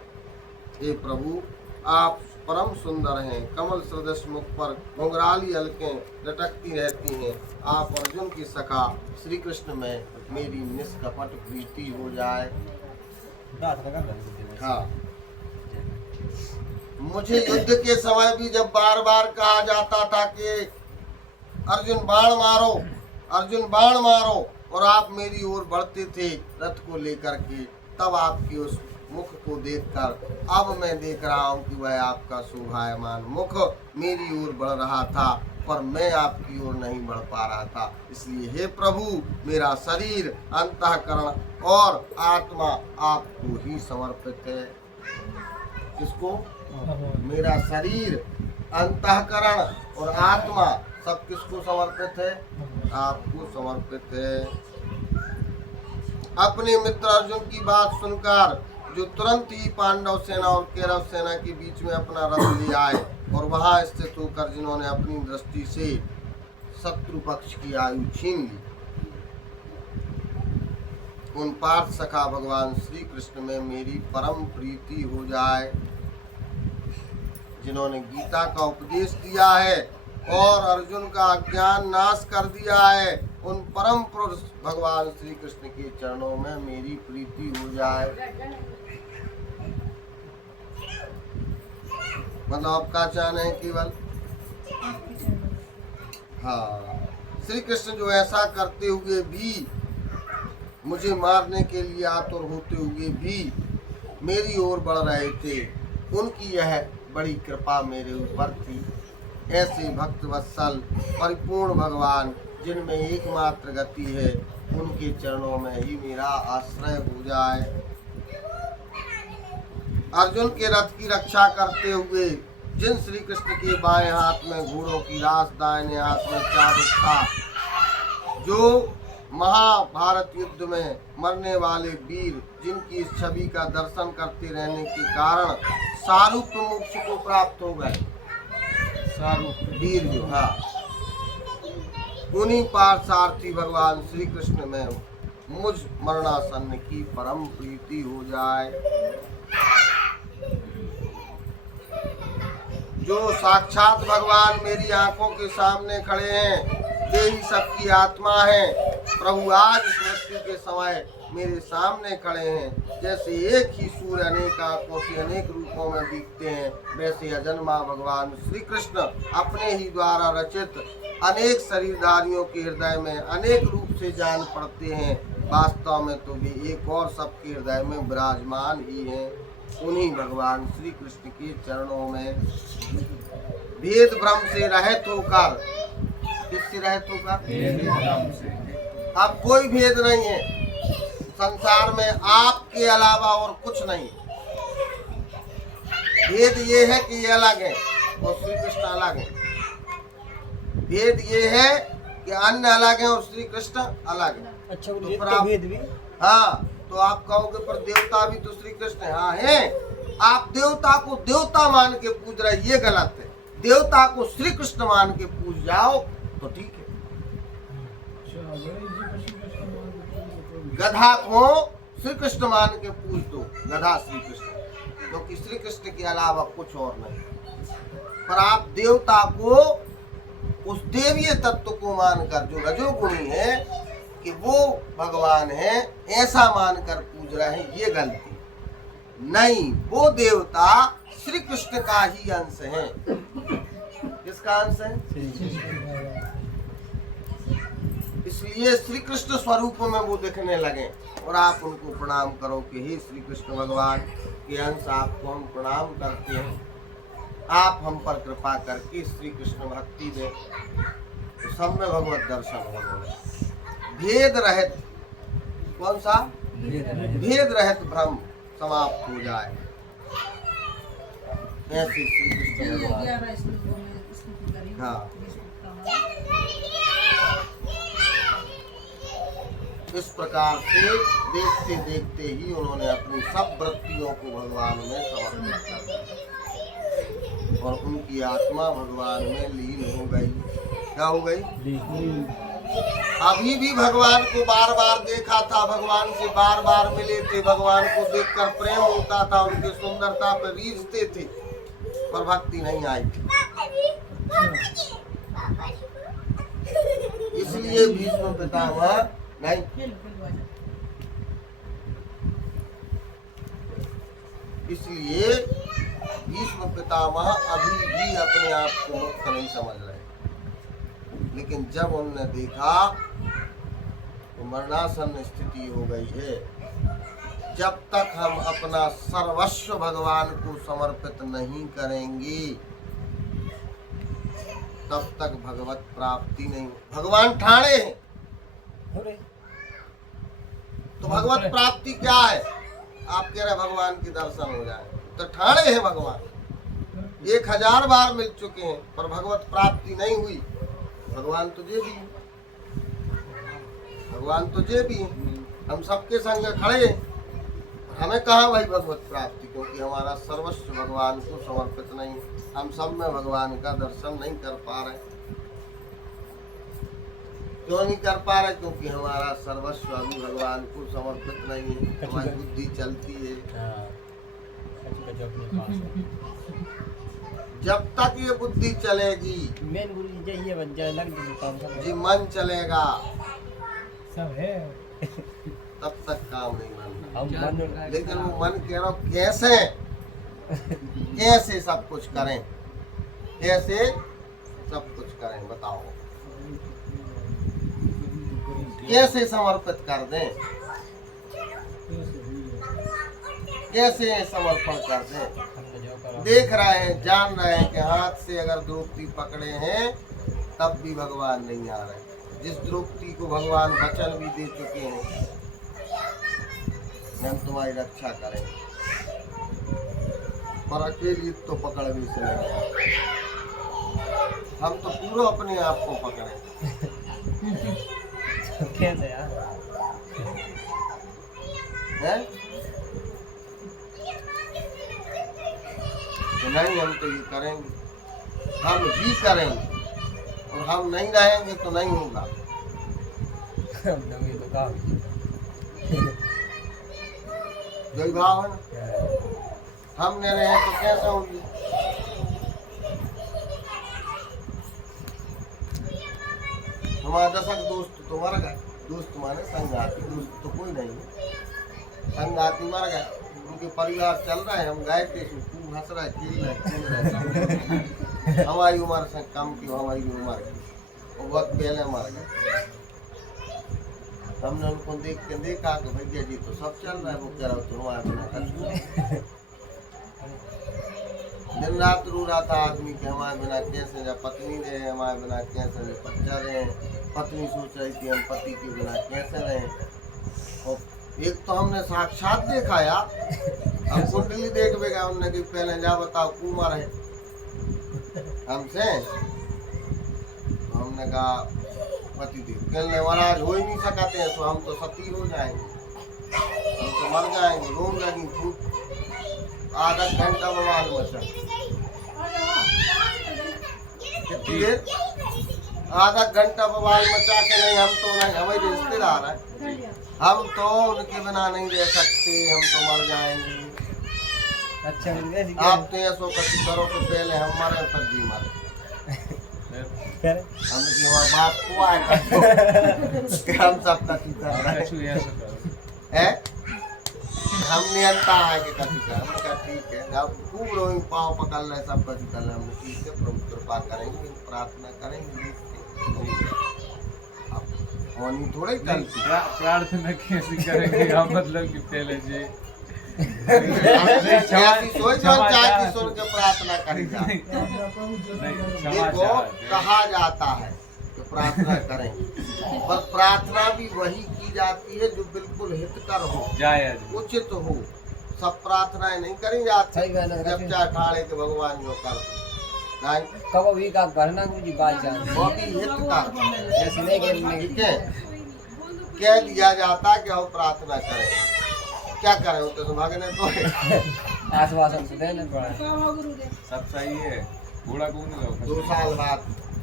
हे प्रभु, आप परम सुंदर हैं, कमल सदृश मुख पर घुंघराली अलकें लटकती रहती हैं। आप अर्जुन की सखा श्री कृष्ण में मेरी निष्कपट प्रीति हो जाए। हाँ, मुझे युद्ध के समय भी जब बार बार कहा जाता था कि अर्जुन बाण मारो, अर्जुन बाण मारो, और आप मेरी ओर बढ़ते थे रथ को लेकर के, तब आपके उस मुख को देखकर अब मैं देख रहा हूँ कि वह आपका शोभायमान मुख मेरी ओर बढ़ रहा था, पर मैं आपकी ओर नहीं बढ़ पा रहा था। इसलिए हे प्रभु, मेरा शरीर, अंतःकरण और आत्मा आपको ही समर्पित है। किसको? मेरा शरीर, अंतःकरण और आत्मा सब किसको समर्पित है? आपको समर्पित है। अपने मित्र अर्जुन की बात सुनकर जो तुरंत ही पांडव सेना और कौरव सेना के बीच में अपना रथ ले आए और वहां स्थित होकर जिन्होंने अपनी दृष्टि से शत्रु पक्ष की आयु छीन ली, उन पार्थ सखा भगवान श्री कृष्ण में मेरी परम प्रीति हो जाए। जिन्होंने गीता का उपदेश दिया है और अर्जुन का अज्ञान नाश कर दिया है, उन परम पुरुष भगवान श्री कृष्ण के चरणों में मेरी प्रीति हो जाए। मतलब आपका चाहना है केवल, हाँ, श्री कृष्ण जो ऐसा करते हुए भी, मुझे मारने के लिए आतुर होते हुए भी मेरी ओर बढ़ रहे थे, उनकी यह बड़ी कृपा मेरे ऊपर थी। ऐसे भक्त वत्सल परिपूर्ण भगवान जिनमें एकमात्र गति है, उनके चरणों में ही मेरा आश्रय हो जाए। अर्जुन के रथ की रक्षा करते हुए जिन श्री कृष्ण के बाएं हाथ में घोड़ों की रास, दाहिने हाथ में चाबुक था, जो महाभारत युद्ध में मरने वाले वीर, जिनकी इस छवि का दर्शन करते रहने के कारण सारूप्य मोक्ष को प्राप्त हो गए, सारूप्य वीर जो, हाँ, उन्हीं पार्थसारथी भगवान श्री कृष्ण में मुझ मरणासन्न की परम प्रीति हो जाए। जो साक्षात भगवान मेरी आंखों के सामने खड़े हैं, वे ही सबकी आत्मा है। प्रभु आज इस मृत्यु के समय मेरे सामने खड़े हैं। जैसे एक ही सूर्य अनेक आंखों से अनेक रूपों में दिखते हैं, वैसे अजन्मा भगवान श्री कृष्ण अपने ही द्वारा रचित अनेक शरीरधारियों के हृदय में अनेक रूप से जान पड़ते हैं। वास्तव में तो वे एक और सबके हृदय में विराजमान ही हैं। उन्हीं भगवान श्री कृष्ण के चरणों में भेद भ्रम से रहित होकर, किससे रहित होकर? अब कोई भेद नहीं है संसार में, आपके अलावा और कुछ नहीं। भेद ये है कि ये अलग है और श्री कृष्ण अलग है। भेद ये है कि अन्य अलग है और श्री कृष्ण अलग है। अच्छा, तो फिर आप, भेद भी, हाँ, तो आप कहोगे पर देवता भी तो श्री कृष्ण है। हाँ है, आप देवता को देवता मान के पूज रहे, ये गलत है। देवता को श्री कृष्ण मान के पूज जाओ तो ठीक है। गधा को श्री कृष्ण मान के पूज दो, गधा श्री कृष्ण, क्योंकि श्री कृष्ण के अलावा कुछ और नहीं। पर आप देवता को, उस देवीय तत्व को मानकर, जो रजोगुणी है कि वो भगवान है, ऐसा मानकर पूज रहे हैं, ये गलती नहीं। वो देवता श्री कृष्ण का ही अंश है। किसका अंश है? इसलिए श्री कृष्ण स्वरूप में वो दिखने लगे और आप उनको प्रणाम करो कि हे श्री कृष्ण भगवान के अंश, आपको हम प्रणाम करते हैं। आप हम पर कृपा करके श्री कृष्ण भक्ति दें, तो सब में भगवत दर्शन होगा। भेद रहित, कौन सा? भेद रहित भ्रम समाप्त हो जाए। ऐसे श्री कृष्ण भगवान, 11 श्लोकों में स्तुति करी। हाँ, इस प्रकार से देखते देखते ही उन्होंने अपनी सब वृत्तियों को भगवान में समर्पित कर दिया और उनकी आत्मा भगवान में लीन हो गई। क्या हो गई? अभी भी भगवान को बार बार देखा था, भगवान से बार बार मिले थे, भगवान को देखकर प्रेम होता था, उनकी सुंदरता पर रीझते थे, पर भक्ति नहीं आई थी। इसलिए भीष्म पितामह नहीं, इसलिए भीष्म पितामह अभी भी अपने आप को मुक्त नहीं समझ रहे। लेकिन जब उन्होंने देखा तो मरणासन स्थिति हो गई है। जब तक हम अपना सर्वस्व भगवान को समर्पित नहीं करेंगे तब तक भगवत प्राप्ति नहीं। भगवान ठाणे हैं, अरे तो भगवत प्राप्ति क्या है? आप कह रहे भगवान के दर्शन हो जाए, तो ठाणे है भगवान। 1000 बार मिल चुके हैं पर भगवत प्राप्ति नहीं हुई। भगवान तुझे भी, भगवान तुझे भी, हम सबके संग खड़े हैं। हमें कहा भाई भगवत प्राप्ति, क्योंकि हमारा सर्वस्व भगवान को समर्पित नहीं। हम सब में भगवान का दर्शन नहीं कर पा रहे। क्यों नहीं कर पा रहे? क्योंकि हमारा सर्वस्व अभी भगवान को समर्पित नहीं है। हमारी बुद्धि चलती है। जब तक ये बुद्धि चलेगी, मेन गुरु जी ये बन जाए लग जाए काम सब जी मन चलेगा, सब है। तब तक काम नहीं बनता। हम मन लेकिन वो मन कह रहा हूं, कैसे कैसे सब कुछ करें, कैसे सब कुछ करें बताओ, कैसे समर्पित कर दें, कैसे समर्पण कर दें। देख रहे हैं, जान रहे हैं कि हाथ से अगर द्रौपदी पकड़े हैं तब भी भगवान नहीं आ रहे। जिस द्रौपदी को भगवान वचन भी दे चुके हैं हम तुम्हारी रक्षा करेंगे, पर अकेली तो पकड़ भी से नहीं। हम तो पूरा अपने आप को पकड़े कैसे यार हैं? तो नहीं, हम तो ये करेंगे, हम ही करेंगे, और हम नहीं रहेंगे तो नहीं होगा। हम नंगे तो काम यही भाव है ना। हम नहीं रहे तो कैसे होगी? हमारा दशक दोस्त तो मर गए। दोस्त माने संगाती, दोस्त तो कोई नहीं है। संगाती मर गए, उनके परिवार चल रहा है। हम गए थे, खूब हंस रहे, खेल रहे। हमारी उम्र से कम की, हमारी उम्र की, वो बहुत पहले मर गए। हमने उनको देख के देखा कि भैया जी तो सब चल रहा है, वो कह रहा तो हमारे बिना कछु। दिन रात रो रहा था आदमी कि हमारे बिना कैसे, जब पत्नी रहे हमारे बिना कैसे, जब बच्चा रहे, पत्नी सोच रही थी हम पति के बिना कैसे रहे। और एक तो हमने साक्षात देखा यार, हम कुंडली देख भी गए, उन्होंने कि पहले जा बताओ कुमार है हमसे। तो हमने कहा पति देव कहने महाराज हो ही नहीं सकते हैं, तो हम तो सती हो जाएंगे, हम तो मर जाएंगे। रोम लगी खूब, आधा घंटा बवाल मचा। कितनी देर? आधा घंटा बवाल मचा के नहीं, हम तो नहीं, हमारे रिश्तेदार है, हम तो उनके बिना नहीं रह सकते, हम तो मर जाएंगे। अच्छा आप तो ऐसो कभी करो तो पहले हम मरे पर भी मरे। हम की हमारा बाप को आए कि हम सब कथी कर रहे हैं, हमने अंता है कि कथी कर। हमने कहा ठीक है, अब खूब रोई, पाँव पकड़ ले, सब कथी कर ले। हमने ठीक है, प्रभु कृपा करेंगे, प्रार्थना करेंगे। होनी थोड़ी चलती, प्रार्थना कैसे करेंगे हम, मतलब कि पहले जी प्रार्थना करी जाए। देखो कहा जाता है कि प्रार्थना करें, पर प्रार्थना भी वही की जाती है जो बिल्कुल हितकर हो, जायज उचित हो। सब प्रार्थनाएं नहीं करी जाती जब चाहे ठाणे के भगवान जो कर नहीं, कब भी का करना गुरु जी बात जान वो भी हितकर ऐसे नहीं के ठीक है कह दिया जाता है कि हम प्रार्थना करें। क्या करें, होते तो भागने तो आश्वासन से देना पड़ा। सब सही है। बूढ़ा कौन है? 2 साल बाद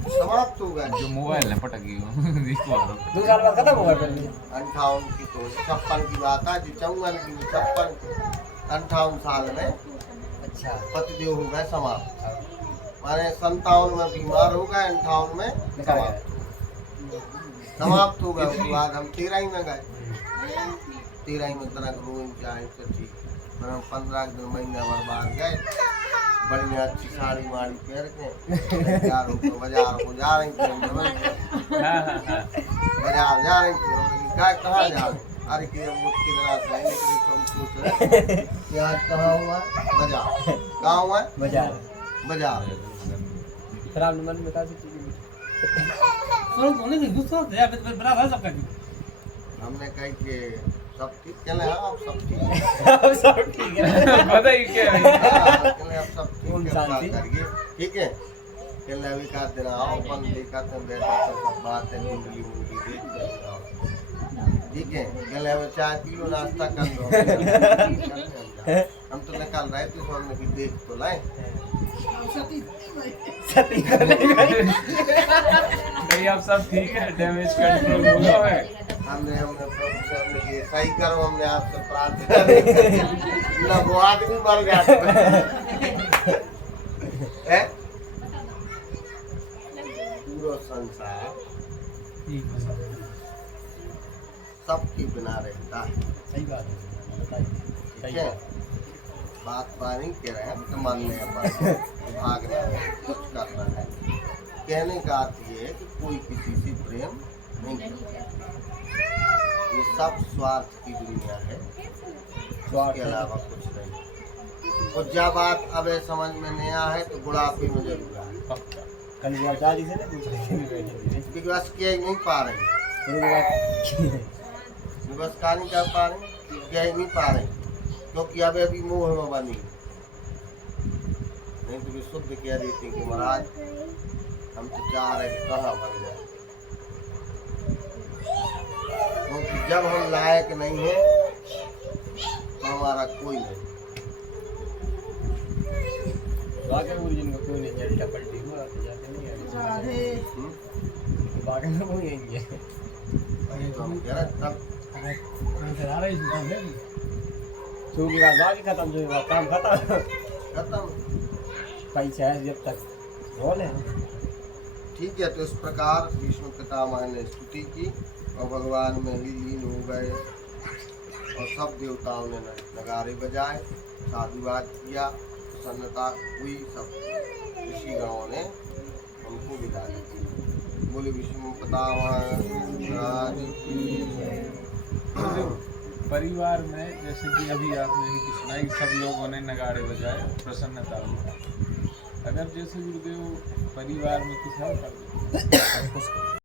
समाप्त हो गया। जो मोबाइल है पटक गई देखो 2 साल बाद खत्म होगा फिर 58 की तो 56 की बात है जी, 54 की 56 58 साल में अच्छा पतिदेव हो गए समाप्त। माने 57 में बीमार हो गए, 58 में समाप्त हो गए। उसके बाद हम 13 में गए, 13 में तरह रोइन चाहे तो ठीक, पर हम 15 दिन महीना भर बाहर गए, बढ़िया अच्छी साड़ी वाड़ी पहन के बाजार को जा रही थी, बाजार जा रही थी। क्या कहाँ जा रहे? अरे कि हम मुझ की तरह से आएंगे, लेकिन हम सोच रहे हैं कि आज कहाँ हुआ है? बाजार। कहाँ हुआ है? बाजार बाजार। फिर आपने मन में कहा सी चीज़ सुनो तो नहीं गुस्सा है यार बड़ा रहा सबका हमने कही कि सब ठीक चले। हाँ आप सब ठीक है। सब ठीक है पता ही क्या है हाँ, चले आप सब ठीक कौन है, शांति? बात करिए ठीक है। चले अभी का दिन आओ अपन देखा तो बैठा तो सब बात है, कुंडली मुंडली देख कर आओ। ठीक है, चले अब चाय पी लो, नाश्ता कर लो। हम तो निकल रहे थे तो हमने भी देख तो लाए। सती सती को नहीं भाई नहीं आप सब ठीक है, डैमेज कंट्रोल होगा है। हमने प्रभु से हमने ये सही करो, हमने आपसे प्रार्थना ना वो आदमी मर गया है। पूरा संसार सबके बिना रहता है। सही बात है बताइए ठीक है, बात नहीं कह रहे हैं तो मानने हैं, पर भागना है, कुछ करना है। कहने का अर्थ ये है कि कोई किसी से प्रेम नहीं करता। ये सब स्वार्थ की दुनिया है, इसके अलावा कुछ नहीं। और जब बात अब समझ में नहीं आया है तो बुढ़ापे में जरूर आए। कल वो दादी से ना पूछ रही थी बैठे थे विकास किया ही नहीं पा रहे, विकास का नहीं कर पा रहे, किया ही नहीं पा रहे, क्योंकि अब अभी मोह में बनी। नहीं तो विशुद्ध कह रही थी कि महाराज हम तो चाह रहे कि कहाँ बन जाए, क्योंकि जब हम लायक नहीं है तो हमारा कोई नहीं। बाकी वो जिनको कोई नहीं चलता पलटी हुआ तो जाते नहीं है राधे बाकी में कोई नहीं है तो हम कह रहे तब आ रही है तो की बात बाकी खत्म जो हुआ काम खत्म खत्म। पैसा है जब तक रोल है ठीक है, तो इस प्रकार विष्णु पितामह ने स्तुति की और भगवान में ही लीन हो गए और सब देवताओं ने नगारे बजाए, साधुवाद किया, प्रसन्नता हुई। सब ऋषिगणों ने उनको विदा दी। बोले विष्णु पितामह महाराज की। परिवार में जैसे कि अभी आपने भी सुनाई, सब लोगों ने नगाड़े बजाए, प्रसन्नता हुई। अगर जैसे गुरुदेव परिवार में किसी और कर